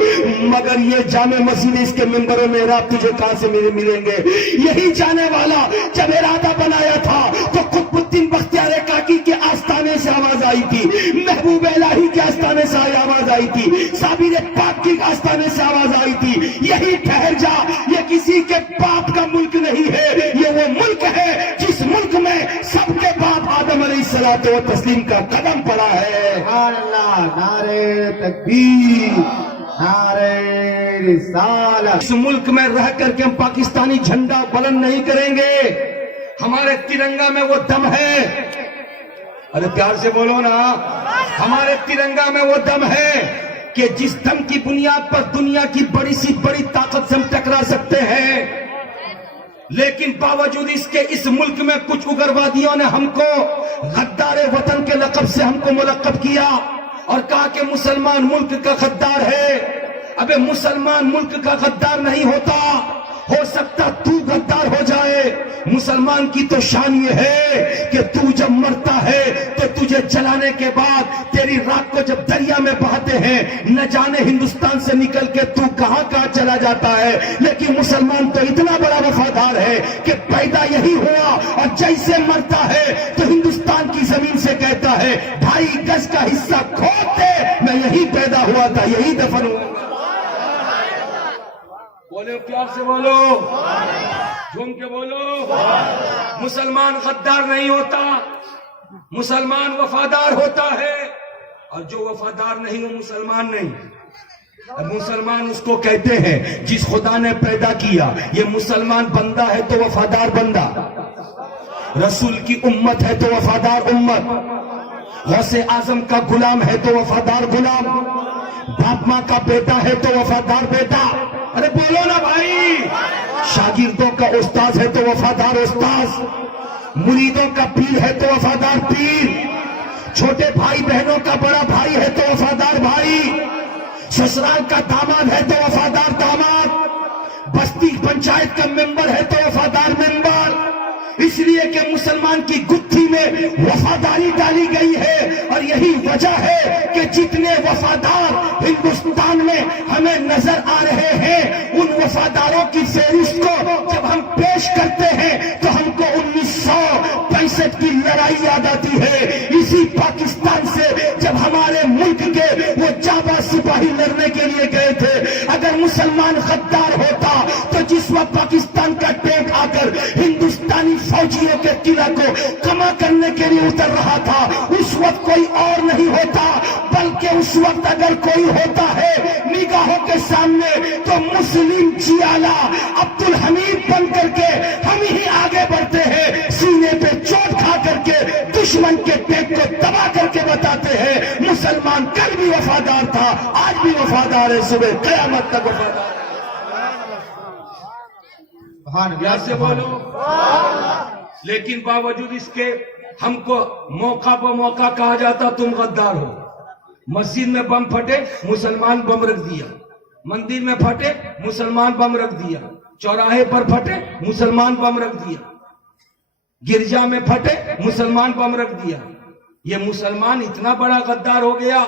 مگر یہ جامع مسجد اس کے ممبر و محراب تجھے کہاں سے ملیں گے۔ یہی جانے والا جب ارادہ بنایا تھا تو قطب الدین بختیار کاکی کے آستانے سے آواز آئی تھی، محبوب الہی کے آستانے سے آواز آئی تھی، صابر پاک کے آستانے سے آواز آئی تھی، یہی ٹھہر جا، یہ کسی کے باپ کا ملک نہیں ہے، یہ وہ ملک ہے جس ملک میں سب کے باپ آدم علیہ الصلوۃ والتسلیم کا قدم پڑا ہے۔ سبحان اللہ، نعرہ تکبیر، نعرہ رسالت۔ اس ملک میں رہ کر کے ہم پاکستانی جھنڈا بلند نہیں کریں گے، ہمارے ترنگا میں وہ دم ہے۔ ارے پیار سے بولو نا۔ ہمارے ترنگا میں وہ دم ہے کہ جس دم کی بنیاد پر دنیا کی بڑی سی بڑی طاقت سے ہم ٹکرا سکتے ہیں، لیکن باوجود اس کے اس ملک میں کچھ اگروادیوں نے ہم کو غدار وطن کے لقب سے ہم کو ملقب کیا اور کہا کہ مسلمان ملک کا غدار ہے۔ ابے مسلمان ملک کا غدار نہیں ہوتا، ہو سکتا تو غدار ہو جائے۔ مسلمان کی تو شان یہ ہے کہ تو جب مرتا ہے تو تجھے جلانے کے بعد تیری رات کو جب دریا میں بہاتے ہیں، نہ جانے ہندوستان سے نکل کے تو کہاں کہاں چلا جاتا ہے، لیکن مسلمان تو اتنا بڑا وفادار ہے کہ پیدا یہی ہوا اور جیسے مرتا ہے تو ہندوستان کی زمین سے کہتا ہے 2.5 گز کا حصہ کھود دے، میں یہی پیدا ہوا تھا، یہی دفن ہوا۔ بولو، پیار سے بولو، جھوم کے بولو۔ مسلمان غدار نہیں ہوتا، مسلمان وفادار ہوتا ہے، اور جو وفادار نہیں وہ مسلمان نہیں۔ مسلمان اس کو کہتے ہیں جس خدا نے پیدا کیا، یہ مسلمان بندہ ہے تو وفادار بندہ، رسول کی امت ہے تو وفادار امت، غوث اعظم کا غلام ہے تو وفادار غلام، باپ ماں کا بیٹا ہے تو وفادار بیٹا۔ ارے بولو نا بھائی، شاگردوں کا استاذ ہے تو وفادار استاذ، مریدوں کا پیر ہے تو وفادار پیر، چھوٹے بھائی بہنوں کا بڑا بھائی ہے تو وفادار بھائی، سسرال کا داماد ہے تو وفادار داماد، بستی پنچایت کا ممبر ہے تو وفادار ممبر۔ اس لیے کہ مسلمان کی گتھی میں وفاداری ڈالی گئی ہے، اور یہی وجہ ہے کہ جتنے وفادار ہندوستان میں ہمیں نظر آ رہے ہیں، ان وفاداروں کی فہرست کو جب ہم پیش کرتے ہیں تو ہم کو 1965 کی لڑائی یاد آتی ہے۔ اسی پاکستان سے جب ہمارے ملک کے وہ جانباز سپاہی لڑنے کے لیے گئے تھے، اگر مسلمان غدار ہوتا تو جس وقت پاکستان کا ٹینک آ کر ہندوستانی فوجیوں کے قلعہ کو کما کرنے کے لیے اتر رہا تھا، اس وقت کوئی اور نہیں ہوتا، بلکہ اس وقت اگر کوئی ہوتا ہے نگاہوں کے سامنے تو مسلم چیالہ عبد الحمید بن کر کے ہم ہی آگے بڑھتے ہیں، سینے پہ چوٹ کھا کر کے دشمن کے ٹینک کو تباہ کر کے بتاتے ہیں مسلمان کل بھی وفادار تھا، آج بھی وفادار ہے، صبح قیامت تک وفادار ہے۔ پیار سے بولو۔ لیکن باوجود اس کے ہم کو موقع پہ موقع کہا جاتا تم غدار ہو۔ مسجد میں بم پھٹے، مسلمان بم رکھ دیا، مندر میں پھٹے مسلمان بم رکھ دیا، چوراہے پر پھٹے مسلمان بم رکھ دیا، گرجا میں پھٹے مسلمان بم رکھ دیا۔ یہ مسلمان اتنا بڑا غدار ہو گیا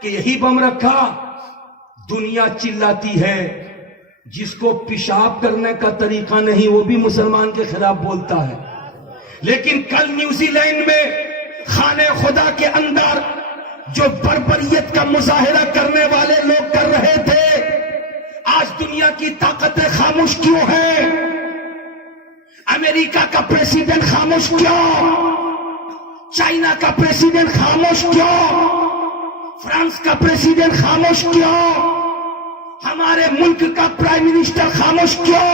کہ یہی بم رکھا۔ دنیا چلاتی ہے، جس کو پیشاب کرنے کا طریقہ نہیں وہ بھی مسلمان کے خلاف بولتا ہے، لیکن کل نیوزی لینڈ میں خانہ خدا کے اندر جو بربریت کا مظاہرہ کرنے والے لوگ کر رہے تھے، آج دنیا کی طاقتیں خاموش کیوں ہیں؟ امریکہ کا پریسیڈنٹ خاموش کیوں؟ چائنا کا پریسیڈنٹ خاموش کیوں؟ فرانس کا پریسیڈنٹ خاموش کیوں؟ ہمارے ملک کا پرائم منسٹر خاموش کیوں؟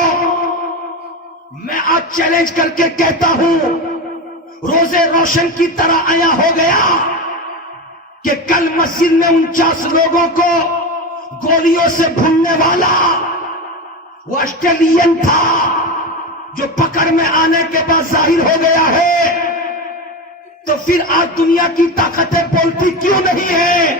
میں آج چیلنج کر کے کہتا ہوں، روزے روشن کی طرح عیاں ہو گیا کہ کل مسجد میں 49 لوگوں کو گولیوں سے بھوننے والا وہ آسٹریلین تھا، جو پکڑ میں آنے کے بعد ظاہر ہو گیا ہے۔ تو پھر آج دنیا کی طاقتیں بولتی کیوں نہیں ہیں؟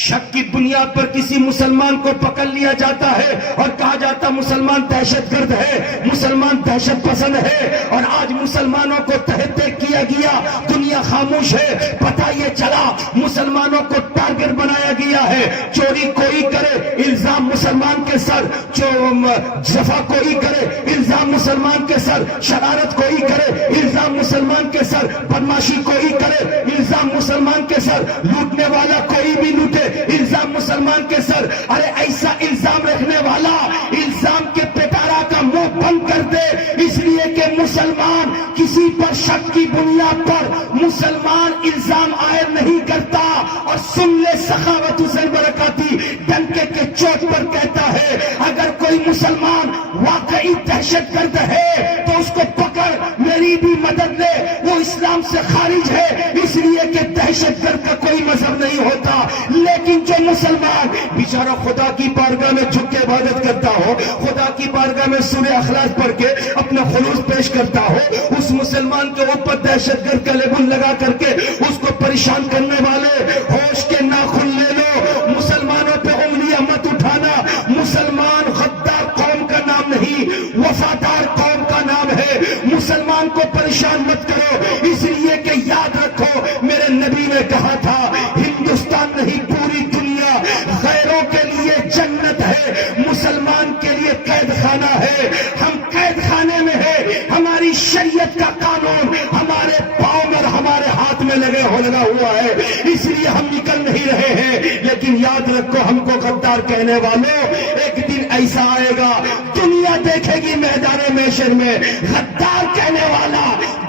شک کی بنیاد پر کسی مسلمان کو پکڑ لیا جاتا ہے اور کہا جاتا مسلمان دہشت گرد ہے، مسلمان دہشت پسند ہے، اور آج مسلمانوں کو تحت کیا گیا، دنیا خاموش ہے۔ پتہ یہ چلا مسلمانوں کو ٹارگٹ بنایا گیا ہے، چوری کوئی کرے الزام مسلمان کے سر، جفا کوئی کرے الزام مسلمان کے سر، شرارت کوئی کرے الزام مسلمان کے سر، بدماشی کوئی کرے الزام مسلمان کے سر، لوٹنے والا کوئی بھی لوٹے الزام مسلمان کے سر۔ ارے ایسا الزام رکھنے والا الزام کے پٹارا کا منہ بند کر دے، اس لیے کہ مسلمان کسی پر شک کی بنیاد پر مسلمان الزام عائد نہیں کرتا۔ اور سن لے سخاوت حسین برکاتی ڈنکے کے چوٹ پر کہتا ہے، اگر کوئی مسلمان واقعی دہشت گرد ہے تو اس کو پکڑ، میری بھی مدد لے، وہ اسلام سے خارج ہے، اس لیے کہ دہشت گرد کا کوئی مذہب نہیں ہوتا، لیکن جو مسلمان بیچارہ خدا کی بارگاہ میں جھک کے عبادت کرتا ہو، خدا کی بارگاہ میں سورہ اخلاص پڑھ کے اپنا خلوص پیش کرتا ہو، اس مسلمان کے اوپر دہشت گرد کا لیبل لگا کر کے اس کو پریشان کرنے والے ہوش کے ناخن لے لو، مسلمانوں پہ انگلیاں مت اٹھانا۔ مسلمان غدار قوم کا نام نہیں، وفادار قوم کا نام ہے۔ مسلمان کو پریشان مت کرو، اس لیے کہ یاد رکھو میرے نبی نے کہا تھا ہندوستان نہیں پوری دنیا غیروں کے لیے جنت ہے، مسلمان کے لیے قید خانہ ہے۔ ہم قید خانے میں ہے، ہماری شریعت کا قانون ہمارے پاؤں اور ہمارے ہاتھ میں لگا ہوا ہے، اس لیے ہم نکل نہیں رہے ہیں۔ لیکن یاد رکھو ہم کو غدار کہنے والوں، ایک دن ایسا آئے گا دنیا دیکھے گی میدان محشر میں غدار کہنے والا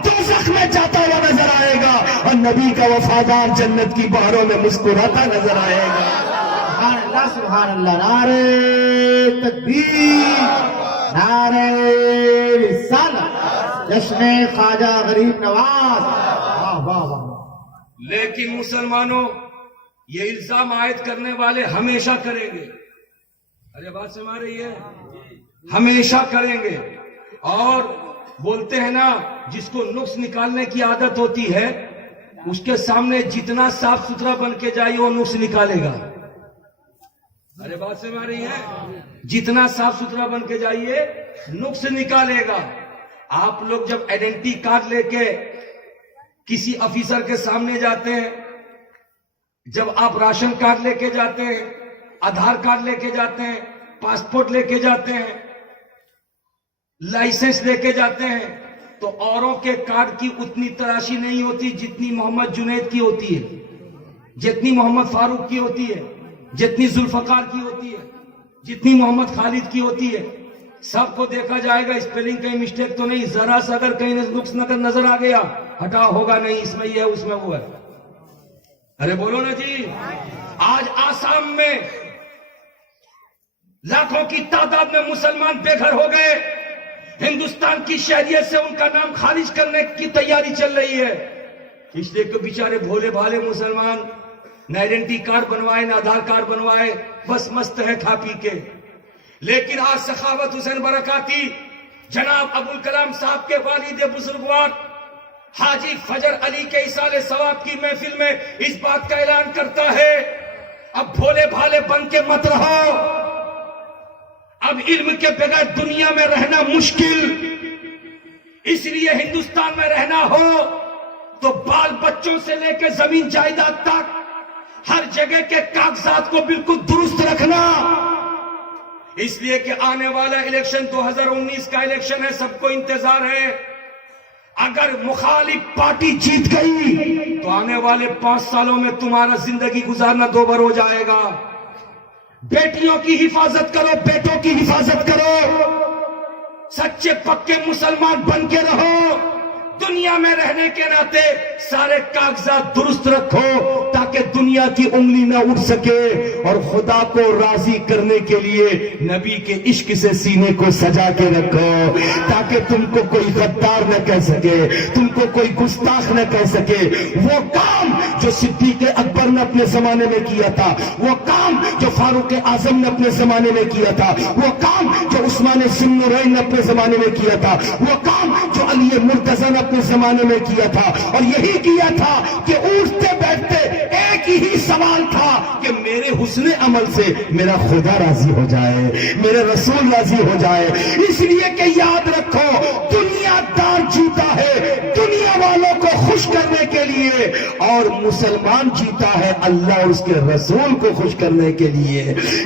دوزخ میں جاتا ہوا نظر آئے گا، اور نبی کا وفادار جنت کی بہاروں میں مسکراتا نظر آئے گا۔ سبحان اللہ سبحان اللہ، نعرہ تکبیر، نعرہ رسالت، جشن خواجہ غریب نواز، واہ واہ واہ۔ لیکن مسلمانوں یہ الزام عائد کرنے والے ہمیشہ کریں گے، ارے بات سمجھ رہی ہے، ہمیشہ کریں گے۔ اور بولتے ہیں نا جس کو نقص نکالنے کی عادت ہوتی ہے اس کے سامنے جتنا صاف ستھرا بن کے جائے وہ نقص نکالے گا، ارے بات سمجھ رہی ہے، جتنا صاف ستھرا بن کے جائیے نقص نکالے گا۔ آپ لوگ جب آئیڈینٹی کارڈ لے کے کسی آفیسر کے سامنے جاتے ہیں، جب آپ راشن کارڈ لے کے جاتے ہیں، آدھار کارڈ لے کے جاتے ہیں، پاسپورٹ لے کے جاتے ہیں، لائسنس لے کے جاتے ہیں، تو اوروں کے کارڈ کی اتنی تراشی نہیں ہوتی جتنی محمد جنید کی ہوتی ہے، جتنی محمد فاروق کی ہوتی ہے، جتنی ذوالفقار کی ہوتی ہے، جتنی محمد خالد کی ہوتی ہے۔ سب کو دیکھا جائے گا، اسپیلنگ کہیں مسٹیک تو نہیں، ذرا سا اگر کہیں نقص نظر آ گیا ہٹا ہوگا نہیں، اس میں یہ ہے اس میں وہ ہے، ارے بولو نا جی۔ آج آسام میں لاکھوں کی تعداد میں مسلمان بے گھر ہو گئے، ہندوستان کی شہریت سے ان کا نام خارج کرنے کی تیاری چل رہی ہے، اس لیے کہ بیچارے بھولے بھالے مسلمان نہ آئیڈینٹی کارڈ بنوائے نہ آدھار کارڈ بنوائے، بس مست ہے کھا پی کے۔ لیکن آج سخاوت حسین برکاتی جناب ابوالکلام صاحب کے والد بزرگوار حاجی فجر علی کے اصال ثواب کی محفل میں اس بات کا اعلان کرتا ہے، اب بھولے بھالے بن کے مت رہو، اب علم کے بغیر دنیا میں رہنا مشکل، اس لیے ہندوستان میں رہنا ہو تو بال بچوں سے لے کے زمین جائیداد تک ہر جگہ کے کاغذات کو بالکل درست رکھنا، اس لیے کہ آنے والا الیکشن 2019 کا الیکشن ہے، سب کو انتظار ہے۔ اگر مخالف پارٹی جیت گئی تو آنے والے 5 سالوں میں تمہارا زندگی گزارنا دوبر ہو جائے گا۔ بیٹیوں کی حفاظت کرو، بیٹوں کی حفاظت کرو، سچے پکے مسلمان بن کے رہو، دنیا میں رہنے کے ناطے سارے کاغذات درست رکھو تاکہ دنیا کی انگلی نہ اٹھ سکے، اور خدا کو راضی کرنے کے لیے نبی کے عشق سے سینے کو سجا کے رکھو تاکہ تم کو کوئی غدار نہ کہہ سکے، تم کو کوئی گستاخ نہ کہہ سکے۔ وہ کام جو صدیق اکبر نے اپنے زمانے میں کیا تھا، وہ کام جو فاروق اعظم نے اپنے زمانے میں کیا تھا، وہ کام جو عثمان ذی النورین نے اپنے زمانے میں کیا تھا، وہ کام جو علی مرتضیٰ نے اپنے زمانے میں کیا تھا، اور یہی کیا تھا کہ اٹھتے بیٹھتے ایک ہی سوال تھا کہ میرے حسن عمل سے میرا خدا راضی ہو جائے، میرے رسول راضی ہو جائے۔ اس لیے کہ یاد رکھو دنیا دار جیتا ہے دنیا والوں کو خوش کرنے کے لیے، اور مسلمان جیتا ہے اللہ اور اس کے رسول کو خوش کرنے کے لیے۔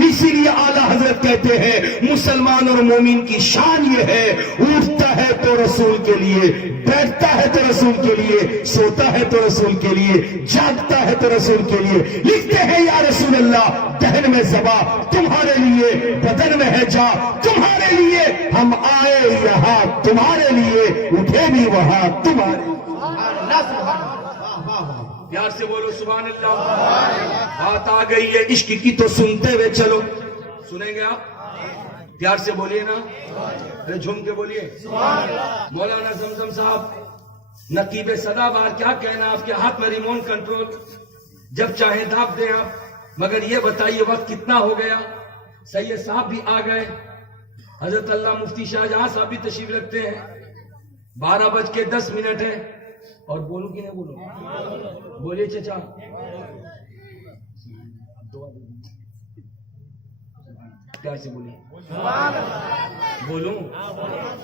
اسی لیے اعلیٰ حضرت کہتے ہیں مسلمان اور مومن کی شان یہ ہے، اٹھتا ہے تو رسول کے لیے، بیٹھتا ہے تو رسول کے لیے، سوتا ہے تو رسول کے لیے، جاگتا ہے تو رسول کے لیے۔ لکھتے ہیں یا رسول اللہ دہن میں زبا تمہارے لیے، بدن میں ہے جا تمہارے لیے، ہم آئے یہاں تمہارے لیے، اٹھے بھی وہاں تمہارے لیے۔ پیار سے بولو سبحان اللہ۔ بات آ گئی ہے عشق کی تو سنتے ہوئے چلو، سنیں گے آپ؟ پیار سے بولیے نا، ارے جھوم کے بولیے۔ مولانا زمزم صاحب نقیب سدا بار کیا کہنا، آپ کے ہاتھ میں ریموٹ کنٹرول، جب چاہے داب دیں آپ، مگر یہ بتائیے وقت کتنا ہو گیا؟ سید صاحب بھی آ گئے، حضرت اللہ مفتی شاہ جہاں صاحب بھی تشریف رکھتے ہیں، 12:10 ہے، اور بولوں کہ نہیں بولوں؟ بولیے چچا، پیار سے بولیے، بولوں؟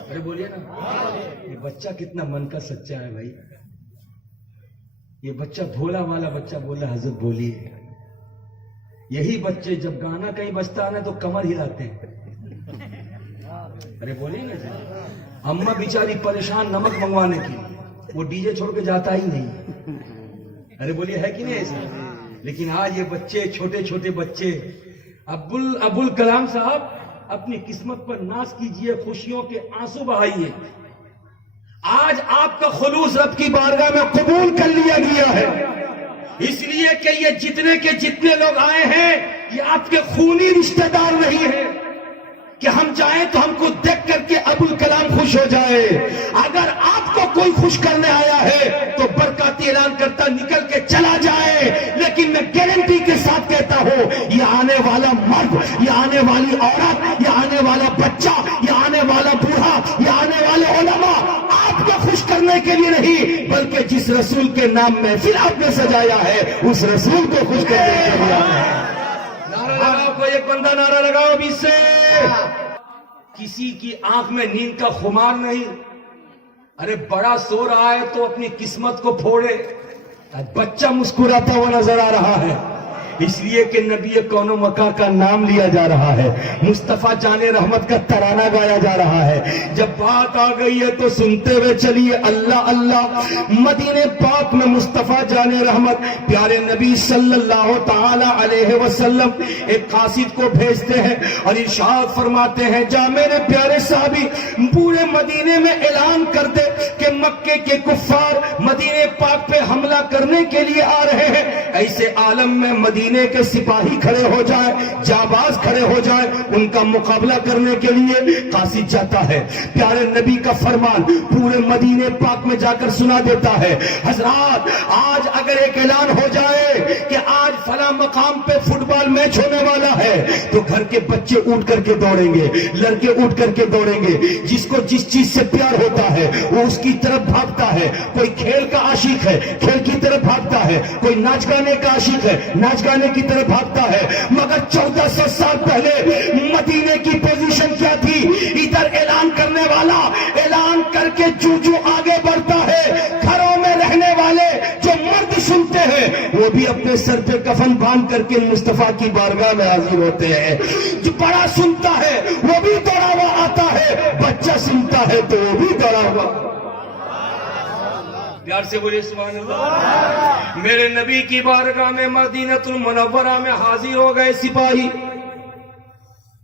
ارے بولیے نا، یہ بچہ کتنا من کا سچا ہے بھائی، یہ بچہ بھولا والا بچہ بول رہا حضرت بولیے۔ یہی بچے جب گانا کہیں بجتا ہے نا تو کمر ہلاتے ہیں، ارے بولیے نا جی۔ اماں بیچاری پریشان نمک منگوانے کی، وہ ڈی جے چھوڑ کے جاتا ہی نہیں، ارے بولیے ہے کہ نہیں ایسا؟ لیکن آج یہ بچے، چھوٹے چھوٹے بچے، ابوالکلام صاحب اپنی قسمت پر ناز کیجئے، خوشیوں کے آنسو بہائیے، آج آپ کا خلوص رب کی بارگاہ میں قبول کر لیا گیا ہے، اس لیے کہ یہ جتنے کے جتنے لوگ آئے ہیں یہ آپ کے خونی رشتہ دار نہیں ہیں کہ ہم چاہیں تو ہم کو دیکھ کر کے ابوالکلام خوش ہو جائے۔ اگر آپ کو کوئی خوش کرنے آیا ہے تو برکاتی اعلان کرتا نکل کے چلا جائے، لیکن میں گارنٹی کے ساتھ کہتا ہوں یہ آنے والا مرد، یہ آنے والی عورت، یہ آنے والا بچہ، یہ آنے والا بوڑھا، یہ آنے والے علماء آپ کو خوش کرنے کے لیے نہیں، بلکہ جس رسول کے نام میں پھر آپ نے سجایا ہے اس رسول کو خوش کرنے کے لیے آیا ہے۔ نعرہ لگاؤ، کوئی ایک بندہ نعرہ لگاؤ ابھی سے۔ کسی کی آنکھ میں نیند کا خمار نہیں، ارے بڑا سو رہا ہے تو اپنی قسمت کو پھوڑے، بچہ مسکراتا ہوا نظر آ رہا ہے، اس لیے کہ نبی کون و مکان کا نام لیا جا رہا ہے، مصطفیٰ جان رحمت کا ترانہ گایا جا رہا ہے۔ جب بات آ گئی ہے تو سنتے ہوئے چلیے اللہ اللہ۔ مدینے پاک میں مصطفیٰ جان رحمت پیارے نبی صلی اللہ تعالی علیہ وسلم ایک قاصد کو بھیجتے ہیں اور ارشاد فرماتے ہیں جا میرے پیارے صحابی پورے مدینے میں اعلان کر دے کہ مکے کے کفار مدینے پاک پہ حملہ کرنے کے لیے آ رہے ہیں، ایسے عالم میں مدینے کے سپاہی کھڑے ہو جائیں، جاباز کھڑے ہو جائیں، ان کا مقابلہ کرنے کے لیے قاصد جاتا ہے۔ پیارے نبی کا فرمان پورے مدینے پاک میں جا کر سنا دیتا ہے، حضرات آج اگر ایک اعلان ہو جائے کہ آج فلاں مقام پہ فٹ بال میچ ہونے والا ہے تو گھر کے بچے اٹھ کر کے دوڑیں گے، لڑکے اٹھ کر کے دوڑیں گے، جس کو جس چیز سے پیار ہوتا ہے وہ اس کی طرف بھاگتا ہے، کوئی کھیل کا عاشق ہے کھیل کی طرف بھاگتا ہے، کوئی ناچ گانے کا عاشق ہے ناچ گانے کی طرف بھاگتا ہے۔ مگر 1400 سال پہلے مدینے کی پوزیشن کیا تھی؟ ادھر اعلان کرنے والا اعلان کر کے جو آگے بڑھتا ہے، گھروں میں رہنے والے جو مرد سنتے ہیں وہ بھی اپنے سر پہ کفن باندھ کر کے مصطفیٰ کی بارگاہ میں حاضر ہوتے ہیں۔ جو بڑا سنتا ہے وہ بھی دوڑا ہوا آتا ہے، بچہ سنتا ہے تو وہ بھی دوڑا ہوا۔ پیار سے بولے سبحان اللہ۔ میرے نبی کی بارگاہ میں مدینۃ المنورہ میں حاضر ہو گئے سپاہی،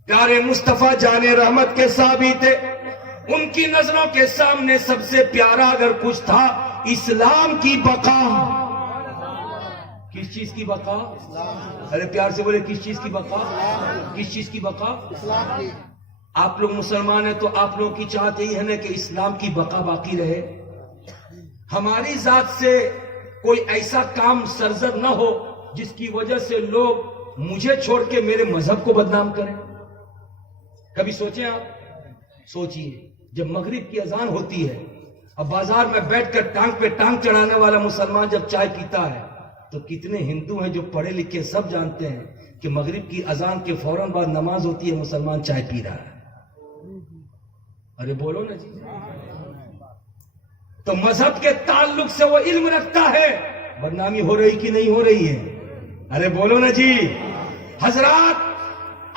پیارے مصطفیٰ جان رحمت کے صحابی تھے، ان کی نظروں کے سامنے سب سے پیارا اگر کچھ تھا اسلام کی بقا۔ کس چیز کی بقا؟ ارے پیار سے بولے کس چیز کی بقا؟ کس چیز کی بقا؟ آپ لوگ مسلمان ہیں تو آپ لوگوں کی چاہت یہی ہے نا کہ اسلام کی بقا باقی رہے، ہماری ذات سے کوئی ایسا کام سرزد نہ ہو جس کی وجہ سے لوگ مجھے چھوڑ کے میرے مذہب کو بدنام کریں۔ کبھی سوچیں آپ، سوچئے جب مغرب کی اذان ہوتی ہے اب بازار میں بیٹھ کر ٹانگ پہ ٹانگ چڑھانے والا مسلمان جب چائے پیتا ہے تو کتنے ہندو ہیں جو پڑھے لکھے سب جانتے ہیں کہ مغرب کی اذان کے فوراً بعد نماز ہوتی ہے، مسلمان چائے پی رہا ہے۔ ارے بولو نا جی، تو مذہب کے تعلق سے وہ علم رکھتا ہے، بدنامی ہو رہی کہ نہیں ہو رہی ہے؟ ارے بولو نا جی۔ حضرات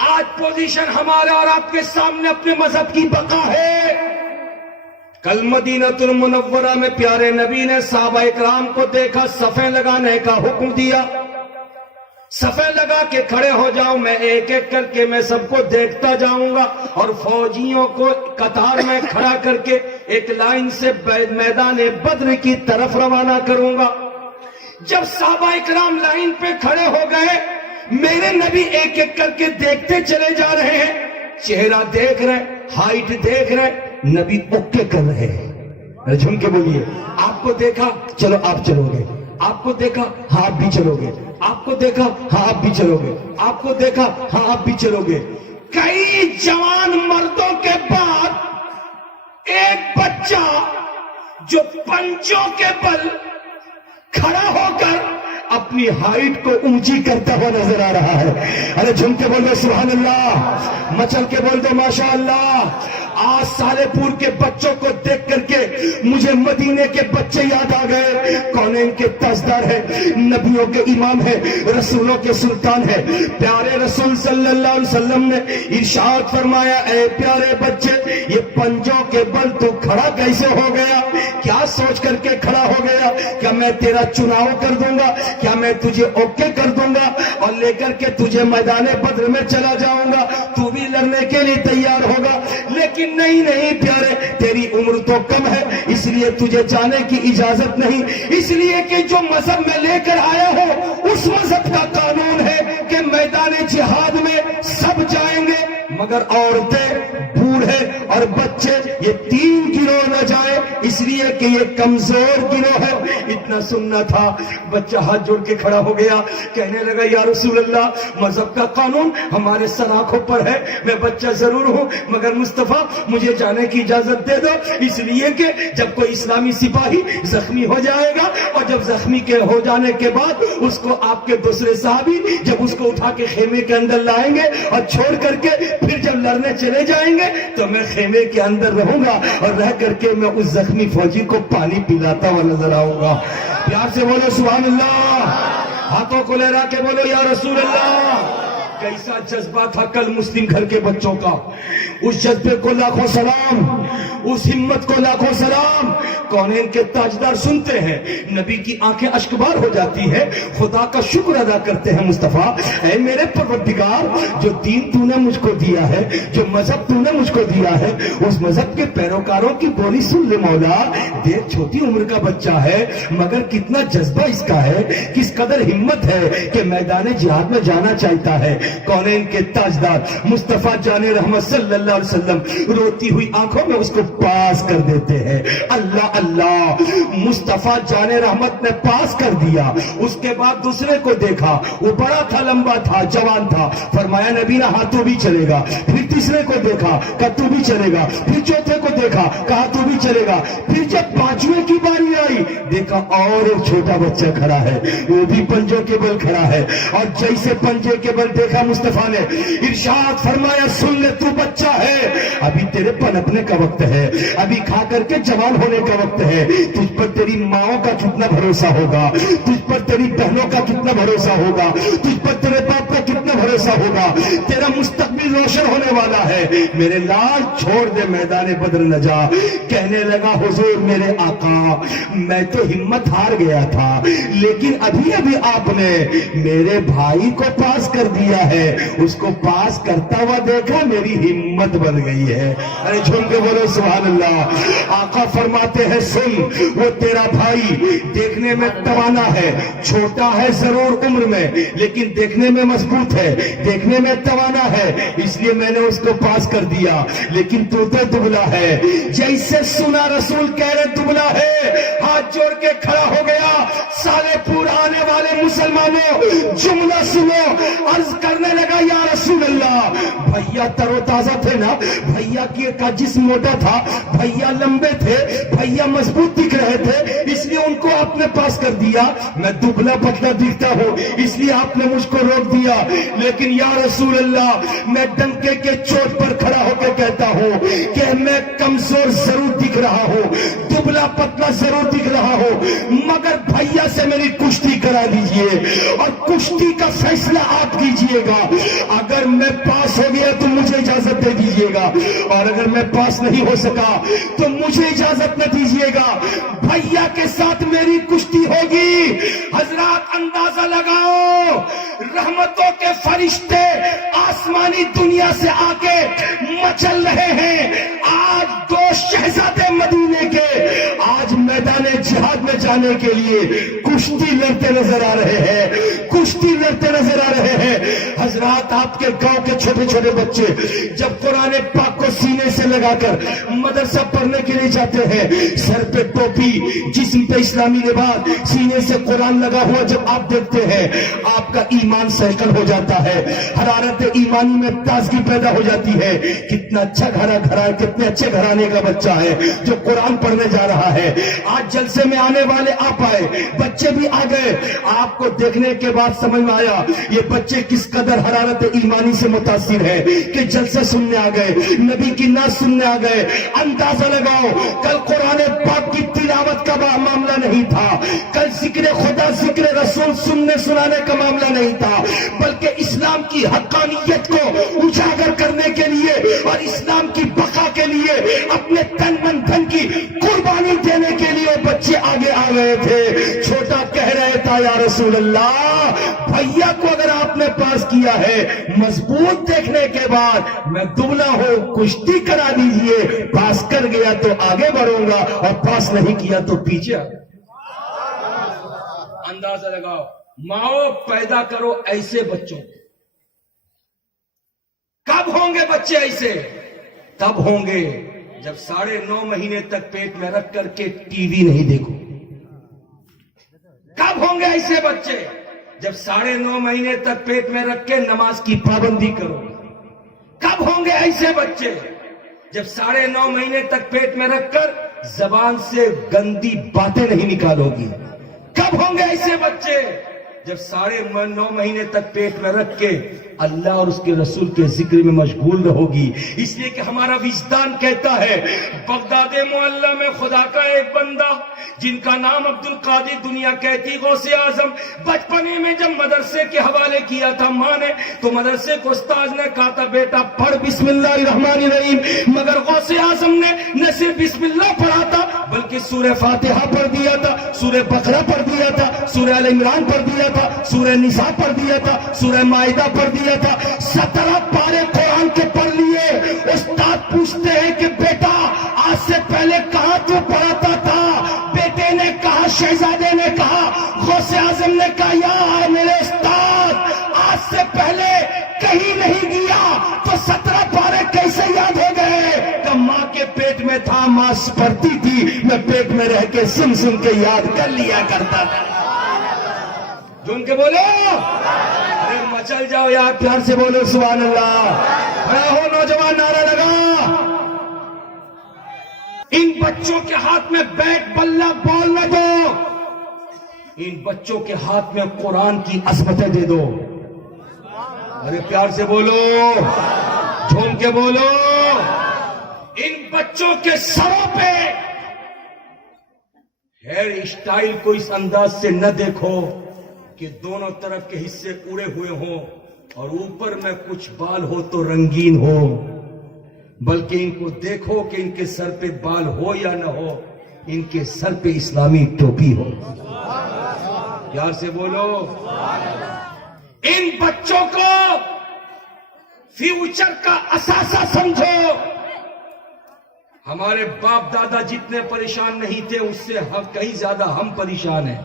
آج پوزیشن ہمارے اور آپ کے سامنے اپنے مذہب کی بقا ہے۔ کل مدینۃ المنورہ میں پیارے نبی نے صحابہ اکرام کو دیکھا، صفیں لگانے کا حکم دیا، صفیں لگا کے کھڑے ہو جاؤ، میں ایک ایک کر کے میں سب کو دیکھتا جاؤں گا اور فوجیوں کو قطار میں کھڑا کر کے ایک لائن سے میدان بدر کی طرف روانہ کروں گا۔ جب صحابہ اکرام لائن پہ کھڑے ہو گئے، میرے نبی ایک ایک کر کے دیکھتے چلے جا رہے ہیں، چہرہ دیکھ رہے، ہائٹ دیکھ رہے، نبی اوکے کر رہے ہیں۔ جھوم کے بولیے. آپ کو دیکھا چلو آپ چلو گے, آپ کو دیکھا ہاں آپ بھی چلو گے, آپ کو دیکھا ہاں آپ بھی چلو گے, آپ کو دیکھا ہاں آپ بھی چلو گے. کئی جوان مردوں کے بعد ایک بچہ جو پنجوں کے بل کھڑا ہو کر اپنی ہائٹ کو اونچی کرتا ہوا نظر آ رہا ہے. ارے جھوم کے بول دو سبحان اللہ, مچل کے بول دو ماشاء اللہ. آج سالے پور کے بچوں کو دیکھ کر کے مجھے مدینے کے بچے یاد آ گئے. کونین کے تاجدار ہے, نبیوں کے امام ہے, رسولوں کے سلطان ہے. پیارے رسول صلی اللہ علیہ وسلم نے ارشاد فرمایا, اے پیارے بچے یہ پنجوں کے بل تو کھڑا کیسے ہو گیا؟ کیا سوچ کر کے کھڑا ہو گیا؟ کیا میں تیرا چناؤ کر دوں گا؟ کیا میں تجھے اوکے کر دوں گا اور لے کر کے تجھے میدان بدر میں چلا جاؤں گا, تو بھی لڑنے کے لیے تیار ہوگا؟ لیکن نہیں پیارے, تیری عمر تو کم ہے, اس لیے تجھے جانے کی اجازت نہیں. اس لیے کہ جو مذہب میں لے کر آیا ہو اس مذہب کا قانون ہے کہ میدان جہاد میں سب جائیں گے مگر عورتیں, بوڑھے اور بچے یہ 3 گروہ نہ جائیں, اس لیے کہ یہ کمزور گروہ ہے. اتنا سننا تھا, بچہ ہاتھ جوڑ کے کھڑا ہو گیا, کہنے لگا یا رسول اللہ مذہب کا قانون ہمارے سر آنکھوں پر ہے, میں بچہ ضرور ہوں مگر مصطفیٰ مجھے جانے کی اجازت دے دو, اس لیے کہ جب کوئی اسلامی سپاہی زخمی ہو جائے گا اور جب زخمی کے ہو جانے کے بعد اس کو آپ کے دوسرے صحابی جب اس کو اٹھا کے خیمے کے اندر لائیں گے اور چھوڑ کر کے پھر جب لڑنے چلے جائیں گے تو میں خیمے کے اندر رہوں گا اور رہ کر کے میں اس زخمی فوجی کو پانی پلاتا ہوا نظر آؤں گا. پیار سے بولو سبحان اللہ, ہاتھوں کو لہرا کے بولو یا رسول اللہ. کیسا جذبہ تھا کل مسلم گھر کے بچوں کا, اس جذبے کو لاکھوں سلام, اس ہمت کو لاکھوں سلام. کونین کے تاجدار سنتے ہیں, نبی کی آنکھیں اشکبار ہو جاتی ہے, خدا کا شکر ادا کرتے ہیں مصطفیٰ, اے میرے پروردگار جو دین تو نے مجھ کو دیا ہے, جو مذہب تو نے مجھ کو دیا ہے, اس مذہب کے پیروکاروں کی بولی سن لے مولا. دیکھ چھوٹی عمر کا بچہ ہے مگر کتنا جذبہ اس کا ہے, کس قدر ہمت ہے کہ میدان جہاد میں جانا چاہتا ہے. کونین کے تاجدار مصطفیٰ جان رحمت صلی اللہ علیہ وسلم روتی ہوئی آنکھوں میں اس کو پاس کر دیتے ہیں. اللہ اللہ, مصطفیٰ جان رحمت نے پاس کر دیا. اس کے بعد دوسرے کو دیکھا, وہ بڑا تھا, لمبا تھا, جوان تھا, فرمایا نبی نے ہاں تو بھی چلے گا. پھر تیسرے کو دیکھا, کہا تو بھی چلے گا. پھر چوتھے کو دیکھا, کہا تو بھی چلے گا. پھر جب 5ویں کی باری آئی دیکھا اور ایک چھوٹا بچہ کھڑا ہے, وہ بھی پنجوں کے بل کھڑا ہے. اور جیسے پنجے کے بل دیکھا مصطفیٰ نے ارشاد فرمایا سن لے تو بچہ ہے, ابھی تیرے پنپنے کا وقت ہے, ابھی کھا کر کے جوان ہونے کا وقت ہے. تجھ پر تیری ماؤں کا کتنا بھروسہ ہوگا, تجھ پر تیری بہنوں کا کتنا بھروسہ ہوگا, تجھ پر تیرے باپ کا کتنا بھروسہ ہوگا. تیرا مستقبل روشن ہونے والا ہے. میرے لال چھوڑ دے میدان بدر نہ جا. کہنے لگا حضور میرے آقا میں تو ہمت ہار گیا تھا, لیکن ابھی ابھی آپ نے میرے بھائی کو پاس کر دیا ہے, اس کو پاس کرتا ہوا دیکھا میری ہمت بن گئی ہے. ارے جھوم کے بولو سبحان اللہ. آقا فرماتے ہیں سن, وہ تیرا بھائی دیکھنے میں توانا ہے, چھوٹا ہے ضرور عمر میں لیکن دیکھنے میں مضبوط ہے, دیکھنے میں توانا ہے, اس لیے میں نے اس کو پاس کر دیا. لیکن تو دبلا ہے. جیسے سنا رسول کہہ رہے دبلا ہے, ہاتھ جوڑ کے کھڑا ہو گیا. سالے پور آنے والے مسلمانوں جملہ سنو, عرض کرنے لگا یا رسول اللہ بھیا ترو تازہ تھے نا, بھیا کا جسم موٹا تھا, بھیا لمبے تھے, بھیا مضبوط دکھ رہے تھے, اس لیے ان کو آپ نے پاس کر دیا. میں دبلا پتلا دکھتا ہوں اس لیے آپ نے مجھ کو روک دیا. لیکن یا رسول اللہ میں ڈنکے کے چوٹ پر کھڑا ہو کے کہتا ہوں کہ میں کمزور ضرور دکھ رہا ہوں, دبلا پتلا ضرور دکھ رہا ہوں, مگر بھیا سے میری کشتی کرا دیجئے اور کشتی کا فیصلہ آپ کیجئے گا. اگر میں پاس ہو گیا تو مجھے اجازت دے دیجئے گا, اور اگر میں پاس نہیں ہو سکا تو مجھے اجازت نہ دیجئے گا. بھیا کے ساتھ میری کشتی ہوگی. حضرات اندازہ لگاؤ, رحمتوں کے فرشتے آسمانی دنیا سے آ کے مچل رہے ہیں. آج 2 شہزادے مدینے کے آج میدان جہاد میں جانے کے لیے کشتی لڑتے نظر آ رہے ہیں، کشتی لڑتے نظر آ رہے ہیں۔ حضرات آپ کے گاؤں کے چھوٹے چھوٹے بچے جب قرآن پاک کو سینے سے لگا کر مدرسہ پڑھنے کے لیے جاتے ہیں، سر پہ ٹوپی، جسم پہ اسلامی لباس، سینے سے قرآن لگا ہوا جب آپ دیکھتے ہیں، آپ کا ایمان سیکل ہو جاتا ہے، حرارت ایمانی میں تازگی پیدا ہو جاتی ہے۔ کتنا اچھا گھرا ہے، کتنے اچھے گھرانے کا بچہ ہے جو قرآن پڑھنے جا رہا ہے۔ آج جلسے میں آنے والے آپ آئے، بچے بھی آ گئے، آپ کو دیکھنے کے بعد سمجھ میں آیا یہ بچے کس قدر حرارت ایمانی سے متاثر ہے کہ جلسے سننے آ گئے، نبی کی نعت سننے آ گئے۔ اندازہ لگاؤ، کل قرآن پاک کی تلاوت کا معاملہ نہیں تھا، کل ذکر خدا ذکر رسول سننے سنانے کا معاملہ نہیں تھا، بلکہ اسلام کی حقانیت کو اجاگر کرنے کے لیے اور اسلام کی بقا کے لیے اپنے تن من دھن کی قربانی دینے کے لیے بچے آگے آ گئے تھے۔ چھوٹا کہہ رہے تھا یا رسول اللہ، بھیا کو اگر آپ نے پاس کیا ہے مضبوط دیکھنے کے بعد میں دبلا ہوں، کشتی کرا دیجئے، پاس کر گیا تو آگے بڑھوں گا اور پاس نہیں کیا تو پیچھے۔ اندازہ لگاؤ، ماؤ پیدا کرو ایسے بچوں کو۔ کب ہوں گے بچے ایسے؟ تب ہوں گے جب 9.5 مہینے تک پیٹ میں رکھ کر کے ٹی وی نہیں دیکھو۔ کب ہوں گے ایسے بچے؟ جب 9.5 مہینے تک پیٹ میں رکھ کے نماز کی پابندی کرو۔ کب ہوں گے ایسے بچے؟ جب 9.5 مہینے تک پیٹ میں رکھ کر زبان سے گندی باتیں نہیں نکالو گی۔ کب ہوں گے ایسے بچے؟ جب 9.5 مہینے تک پیٹ میں رکھ کے اللہ اور اس کے رسول کے ذکر میں مشغول رہو گی۔ اس لیے کہ ہمارا وجدان کہتا ہے بغداد معلیٰ میں خدا کا ایک بندہ جن کا نام عبد القادر، دنیا کہتی غوث اعظم، بچپنے میں جب مدرسے کے حوالے کیا تھا ماں نے تو مدرسے کو استاذ نے کہا تھا بیٹا پڑھ بسم اللہ الرحمن الرحیم، مگر غوث اعظم نے نہ صرف بسم اللہ پڑھا تھا بلکہ سورہ فاتحہ پڑھ دیا تھا، سورہ بقرہ پڑھ دیا تھا، سورہ ال عمران پڑھ دیا تھا، سورہ نساء پڑھ دیا تھا، سورہ مائدہ پڑھ دیا تھا، 17 پارے قرآن کے پڑھ لیے۔ استاد پوچھتے ہیں کہ بیٹا آج سے پہلے کہاں تو پڑھاتا تھا؟ بیٹے نے کہا، شہزادے نے کہا، غوث اعظم نے کہا یا میرے استاد آج سے پہلے کہیں نہیں گیا تو 17 پارے کیسے یاد ہو گئے؟ کہ ماں کے پیٹ میں تھا، ماں پڑھتی تھی، میں پیٹ میں رہ کے سن سن کے یاد کر لیا کرتا تھا۔ جن کے بولو، ارے مچل جاؤ یار، پیار سے بولو سبحان اللہ۔ کھڑا ہو نوجوان، نعرہ لگا۔ ان بچوں کے ہاتھ میں بیٹ بلہ بال نہ دو، ان بچوں کے ہاتھ میں قرآن کی عظمتیں دے دو۔ ارے پیار سے بولو، جھوم کے بولو۔ ان بچوں کے سروں پہ ہیئر اسٹائل کو اس انداز سے نہ دیکھو کہ دونوں طرف کے حصے اڑے ہوئے ہوں اور اوپر میں کچھ بال ہو تو رنگین ہو، بلکہ ان کو دیکھو کہ ان کے سر پہ بال ہو یا نہ ہو، ان کے سر پہ اسلامی ٹوپی ہو۔ پیار سے بولو۔ ان بچوں کو فیوچر کا اثاثہ سمجھو۔ ہمارے باپ دادا جتنے پریشان نہیں تھے اس سے کہیں زیادہ ہم پریشان ہیں۔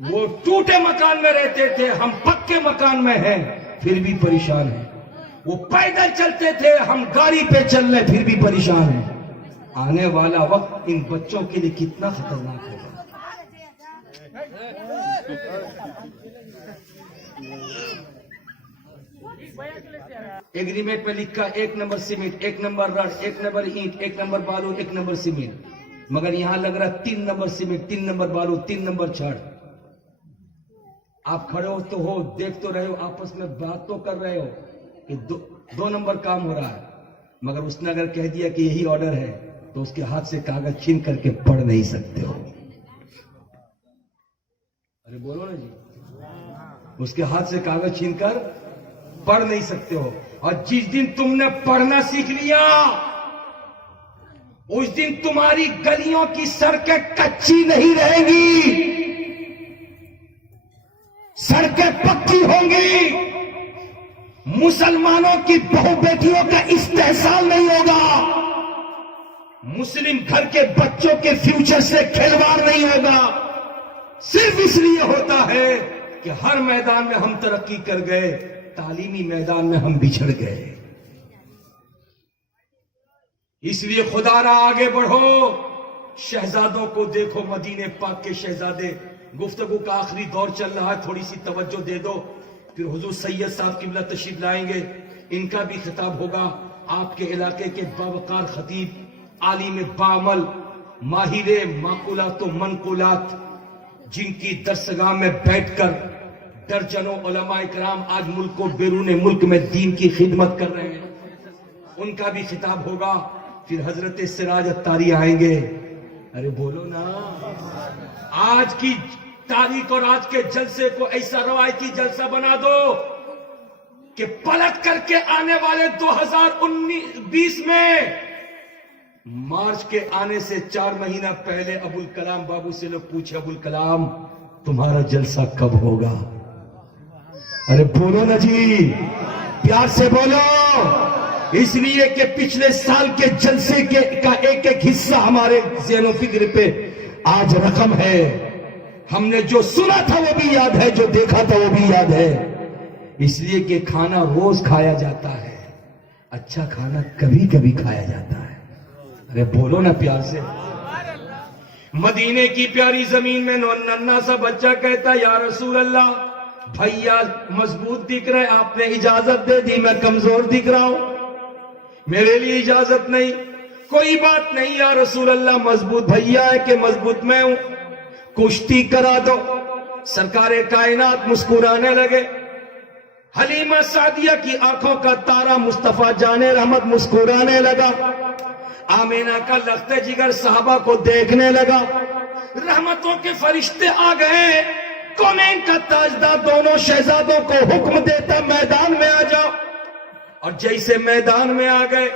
وہ ٹوٹے مکان میں رہتے تھے، ہم پکے مکان میں ہیں پھر بھی پریشان ہیں۔ وہ پیدل چلتے تھے، ہم گاڑی پہ چل رہے پھر بھی پریشان ہیں۔ آنے والا وقت ان بچوں کے لیے کتنا خطرناک ہوگا۔ ایگریمنٹ میں لکھا 1 نمبر سیمنٹ، 1 نمبر رڈ، 1 نمبر اینٹ، 1 نمبر بالو، 1 نمبر سیمنٹ، مگر یہاں لگ رہا 3 نمبر سیمنٹ، 3 نمبر بالو، 3 نمبر چھڑ۔ آپ کھڑے ہو تو ہو، دیکھ تو رہے ہو، آپس میں بات تو کر رہے ہو کہ 2 نمبر کام ہو رہا ہے، مگر اس نے اگر کہہ دیا کہ یہی آرڈر ہے تو اس کے ہاتھ سے کاغذ چھین کر کے پڑھ نہیں سکتے ہو۔ ارے بولو نا جی، اس کے ہاتھ سے کاغذ چھین کر پڑھ نہیں سکتے ہو۔ اور جس دن تم نے پڑھنا سیکھ لیا اس دن تمہاری گلیوں کی سڑکیں کچی نہیں رہیں گی، سڑکیں پکی ہوں گی، مسلمانوں کی بہو بیٹیوں کا استحصال نہیں ہوگا، مسلم گھر کے بچوں کے فیوچر سے کھلواڑ نہیں ہوگا۔ صرف اس لیے ہوتا ہے کہ ہر میدان میں ہم ترقی کر گئے، تعلیمی میدان میں ہم بچھڑ گئے. اس لیے خدا را آگے بڑھو، شہزادوں کو دیکھو، مدینے پاک کے شہزادے. گفتگو کا آخری دور چل رہا ہے، تھوڑی سی توجہ دے دو، پھر حضور سید صاحب قبلہ تشریف لائیں گے، ان کا بھی خطاب ہوگا. آپ کے علاقے کے باوقار خطیب، عالم بعمل، ماہر معقولات و منقولات، جن کی درسگاہ میں بیٹھ کر درجنوں علماء اکرام آج ملک و بیرون ملک میں دین کی خدمت کر رہے ہیں، ان کا بھی خطاب ہوگا. پھر حضرت سراج الطاری آئیں گے. ارے بولو نا. آج کی تاریخ اور آج کے جلسے کو ایسا روایتی جلسہ بنا دو کہ پلٹ کر کے آنے والے 2020 میں مارچ کے آنے سے 4 مہینہ پہلے ابوالکلام بابو سے لوگ پوچھے، ابوالکلام تمہارا جلسہ کب ہوگا؟ ارے بولو نا جی، پیار سے بولو. اس لیے کہ پچھلے سال کے جلسے کا ایک ایک حصہ ہمارے ذہن و فکر پہ آج رقم ہے. ہم نے جو سنا تھا وہ بھی یاد ہے، جو دیکھا تھا وہ بھی یاد ہے. اس لیے کہ کھانا روز کھایا جاتا ہے، اچھا کھانا کبھی کبھی کھایا جاتا ہے. ارے بولو نا پیار سے. مدینے کی پیاری زمین میں ننھا سا بچہ کہتا، یا رسول اللہ بھیا مضبوط دکھ رہے، آپ نے اجازت دے دی، میں کمزور دکھ رہا ہوں، میرے لیے اجازت نہیں. کوئی بات نہیں یا رسول اللہ، مضبوط بھیا ہے کہ مضبوط میں ہوں، کشتی کرا دو. سرکار کائنات مسکرانے لگے. حلیمہ سعدیہ کی آنکھوں کا تارا مصطفیٰ جان رحمت مسکرانے لگا. آمینہ کا لخت جگر صحابہ کو دیکھنے لگا. رحمتوں کے فرشتے آ گئے. کونین کا تاجدار دونوں شہزادوں کو حکم دیتا، میدان میں آ جاؤ. اور جیسے میدان میں آ گئے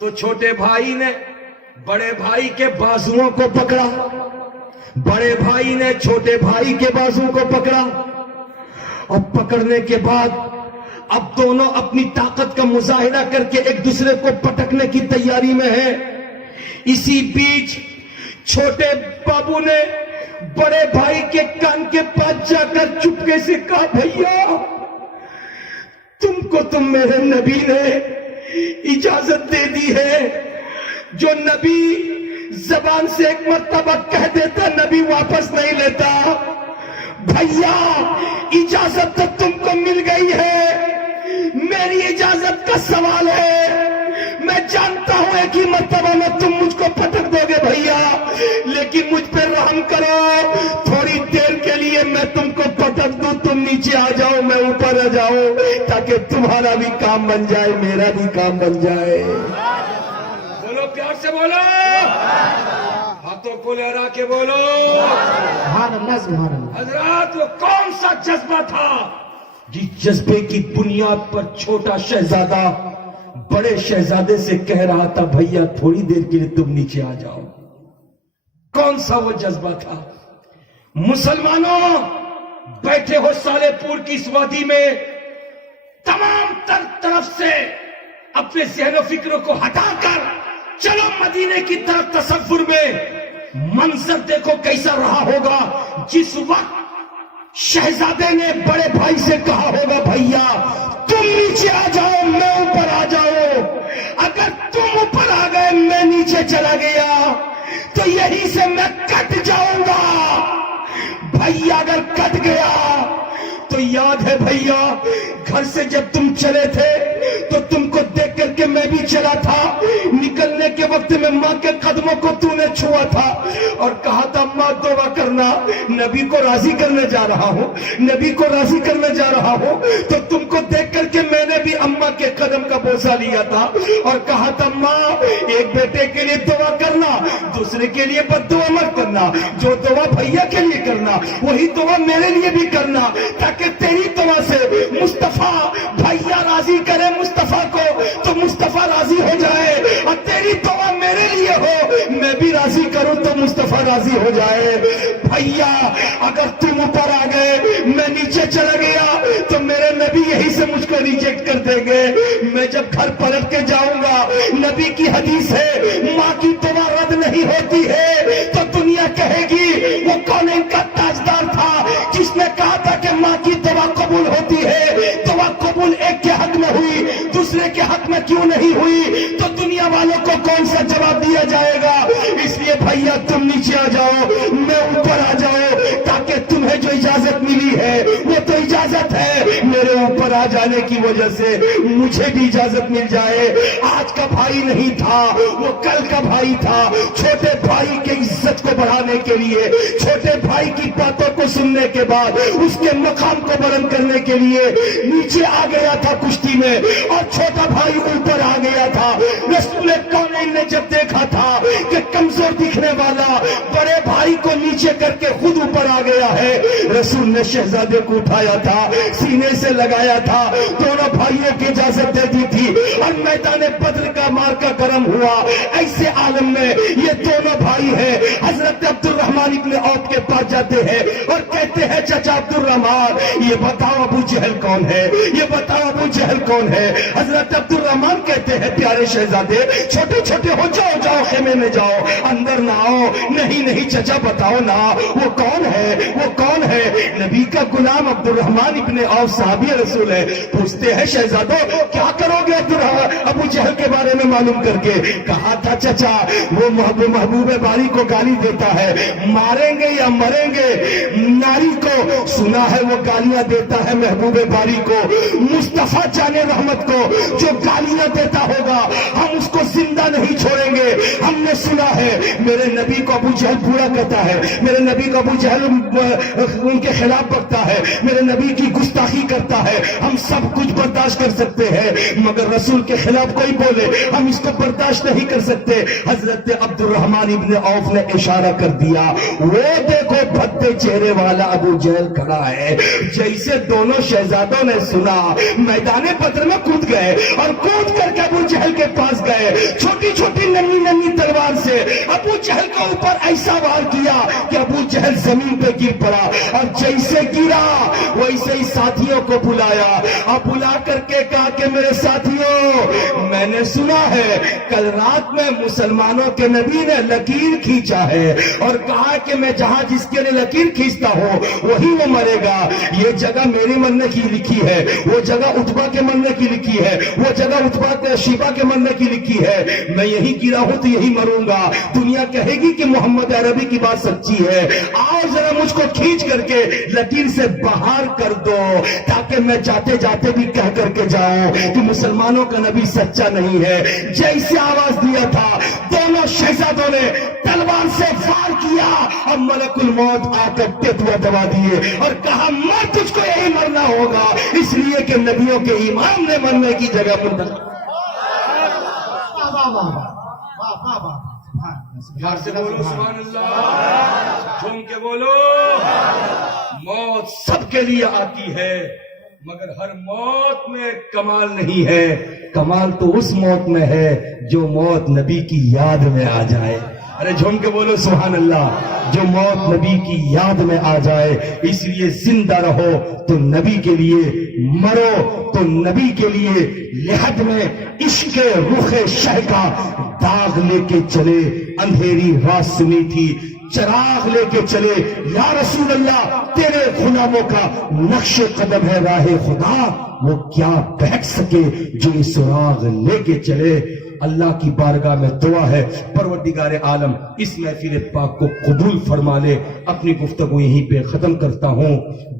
تو چھوٹے بھائی نے بڑے بھائی کے بازوؤں کو پکڑا، بڑے بھائی نے چھوٹے بھائی کے بازو کو پکڑا، اور پکڑنے کے بعد اب دونوں اپنی طاقت کا مظاہرہ کر کے ایک دوسرے کو پٹکنے کی تیاری میں ہیں. اسی بیچ چھوٹے بابو نے بڑے بھائی کے کان کے پاس جا کر چپکے سے کہا، بھیا تم کو میرے نبی نے اجازت دے دی ہے. جو نبی زبان سے ایک مرتبہ کہہ دیتا نبی واپس نہیں لیتا. بھیا اجازت تو تم کو مل گئی ہے، میری اجازت کا سوال ہے. میں جانتا ہوں ایک ہی مرتبہ میں تم مجھ کو پٹک دو گے بھیا، لیکن مجھ پہ رحم کرو. تھوڑی دیر کے لیے میں تم کو پٹک دوں، تم نیچے آ جاؤ، میں اوپر آ جاؤں، تاکہ تمہارا بھی کام بن جائے، میرا بھی کام بن جائے. بولو پیار سے بولو، ہاتھوں کو لہرا کے بولو. سبحان اللہ سبحان اللہ. حضرات وہ کون سا جذبہ تھا جس جذبے کی بنیاد پر چھوٹا شہزادہ بڑے شہزادے سے کہہ رہا تھا، بھیا تھوڑی دیر کے لیے تم نیچے آ جاؤ؟ کون سا وہ جذبہ تھا؟ مسلمانوں بیٹھے ہو سالے پور کی اس وادی میں، تمام تر طرف سے اپنے ذہن و فکر کو ہٹا کر چلو مدینے کی طرف تصور میں. منظر دیکھو کیسا رہا ہوگا جس وقت شہزادے نے بڑے بھائی سے کہا ہوگا، بھیا تم نیچے آ جاؤ، میں اوپر آ جاؤں. اگر تم اوپر آ گئے میں نیچے چلا گیا تو یہیں سے میں کٹ جاؤں گا. بھیا اگر کٹ گیا تو یاد ہے بھیا گھر سے جب تم چلے تھے تو تم کو دیکھ کر کے میں بھی چلا تھا. نکلنے کے وقت میں ماں کے قدموں کو تو نے چھوا تھا اور کہا تھا ماں دعا کرنا، نبی کو راضی کرنے جا رہا ہوں، نبی کو راضی کرنے جا رہا ہوں. تو تم کو دیکھ کر کے میں نے بھی اماں کے قدم کا بوسہ لیا تھا اور کہا تھا ماں ایک بیٹے کے لیے دعا کرنا، دوسرے کے لیے بد دعا مت کرنا. جو دعا بھیا کے لیے کرنا وہی دعا میرے لیے بھی کرنا، تاکہ تیری دعا سے مصطفیٰ بھیا راضی کرے مصطفیٰ کو تو مصطفیٰ راضی ہو جائے، اور تیری دعا میرے لیے ہو میں بھی راضی کروں تو مصطفیٰ راضی ہو جائے. بھیا اگر تم اوپر آ گئے میں نیچے چلا گیا تو میرے نبی یہی سے مجھ کو ریجیکٹ کر دیں گے. میں جب گھر پلٹ کے جاؤں گا، نبی کی حدیث ہے ماں کی دعا رد نہیں ہوتی ہے، تو دنیا کہے گی وہ کون ان کا ماں کی دعا قبول ہوتی ہے، دعا قبول ایک کے حق میں ہوئی، دوسرے کے حق میں کیوں نہیں ہوئی؟ تو دنیا والوں کو کون سا جواب دیا جائے گا؟ اس لیے بھیا تم نیچے آ جاؤ، میں اوپر آ جاؤ، تاکہ تمہیں جو اجازت ملی ہے وہ تو اجازت ہے، میرے اوپر آ جانے کی وجہ سے مجھے بھی اجازت مل جائے۔ آج کا بھائی نہیں تھا، وہ کل کا بھائی تھا۔ چھوٹے بھائی کے عزت کو بڑھانے کے لیے، چھوٹے بھائی کی باتوں کو سننے کے بعد اس کے مقام کو بلند کرنے کے لیے نیچے آ گیا تھا کشتی میں، اور چھوٹا بھائی اوپر آ گیا تھا۔ رسول کونین نے جب دیکھا تھا کہ کمزور دکھنے والا بڑے بھائی کو نیچے کر کے خود اوپر آ گیا ہے، رسول نے شہزادے کو اٹھایا تھا، سینے سے لگایا تھا، دونوں بھائیوں کی اجازت دے دی تھی، اور میدان بدر کا مارکا گرم ہوا۔ ایسے عالم میں یہ دونوں بھائی ہیں، حضرت عبد الرحمن ابن عوف کے پاس جاتے ہیں اور کہتے ہیں چچا عبد الرحمن یہ بتاؤ ابو جہل کون ہے، یہ بتاؤ ابو جہل کون ہے؟ حضرت عبد الرحمن کہتے ہیں پیارے شہزادے چھوٹے چھوٹے ہو جاؤ، جاؤ خیمے میں جاؤ، اندر نہ آؤ۔ نہیں نہیں چچا بتاؤ نا وہ کون ہے، وہ کون ہے؟ نبی کا غلام عبد الرحمن ابن عوف صحابی رسول ہے۔ پوچھتے ہیں شہزادو کیا کرو گے ابو جہل کے بارے میں معلوم کر کے؟ کہا تھا چچا وہ محبوب باری کو گالی دیتا ہے، ماریں گے یا مریں گے؟ ناری کو سنا ہے وہ گالیاں دیتا ہے محبوب باری کو، مصطفیٰ جان رحمت کو جو گالیاں دیتا ہوگا ہم اس کو زندہ نہیں چھوڑیں گے۔ ہم نے سنا ہے میرے نبی کو ابو جہل برا کہتا ہے، میرے نبی کو ابو جہل ان کے خلاف بکتا ہے، میرے نبی کی گستاخی کرتا ہے، ہم سب کچھ برداشت کر سکتے ہیں، مگر رسول کے خلاف کوئی بولے ہم اس کو برداشت نہیں کر سکتے۔ حضرت عبد الرحمن ابن عوف نے اشارہ کر دیا، وہ دیکھو بھدے چہرے والا ابو جہل کھڑا ہے۔ جیسے دونوں شہزادوں نے سنا میدان بدر میں کود گئے، اور کود کر کے ابو جہل کے پاس گئے، چھوٹی چھوٹی ننھی ننھی تلوار سے ابو جہل کے اوپر ایسا وار کیا کہ ابو جہل زمین پہ گر پڑا، اور جیسے گرا ویسے ہی ساتھیوں کو بلایا، اور بلا کر کے کہا کہ میرے ساتھیوں میں نے سنا ہے کل رات میں مسلمانوں کے نبی نے لکیر کھینچا ہے، اور کہا کہ میں جہاں جس کے لیے لکیر کھینچتا ہوں وہی وہ مرے گا۔ یہ جگہ میری مرنے کی لکھی ہے، وہ جگہ عتبہ کے مرنے کی لکھی ہے، وہ جگہ عتبہ شیبہ کے مرنے کی لکھی ہے، میں یہی گرا ہوں تو یہی مروں گا۔ دنیا کہے گی کہ محمد عربی کی بات سچی ہے، آؤ ذرا مجھ کو کھینچ کر کے لکیر سے باہر کر دو، تاکہ میں جاتے جاتے بھی کہہ کر کے جاؤں کہ مسلمانوں کا نبی سچا نہیں ہے۔ جیسے آواز دیا تھا دونوں شہزادوں نے تلوار سے وار کیا، اور ملک الموت آ کر ٹیٹوا دبا دیے اور کہا مر، تجھ کو یہی مرنا ہوگا، اس لیے کہ نبیوں کے امام نے مرنے کی جگہ منتخب۔ پیار سے بولو سبحان اللہ، جھوم کے بولو۔ موت سب کے لیے آتی ہے، مگر ہر موت میں کمال نہیں ہے، کمال تو اس موت میں ہے جو موت نبی کی یاد میں آ جائے۔ ارے جھوم کے بولو سبحان اللہ، جو موت نبی کی یاد میں آ جائے۔ اس لیے زندہ رہو تو نبی کے لیے، مرو تو نبی کے لیے۔ لحد میں عشق رخ شہ کا داغ لے کے چلے، اندھیری رات سنی تھی چراغ لے کے چلے، یا رسول اللہ تیرے غلاموں کا نقش قدم ہے راہ خدا، وہ کیا بہک سکے جو یہ سراغ لے کے چلے۔ اللہ کی بارگاہ میں دعا ہے پروردگار عالم اس محفل پاک کو قبول فرما لے۔ اپنی گفتگو یہیں پہ ختم کرتا ہوں۔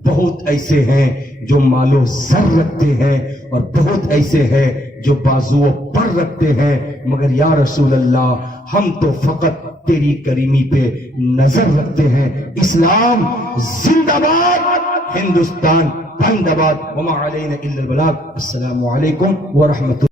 بہت ایسے ہیں جو مال و زر رکھتے ہیں، اور بہت ایسے ہیں جو بازو پر رکھتے ہیں، مگر یا رسول اللہ ہم تو فقط تیری کریمی پہ نظر رکھتے ہیں۔ اسلام زندہ باد، ہندوستان بند باد، وما علینا الا البلاغ۔ السلام علیکم ورحمۃ اللہ۔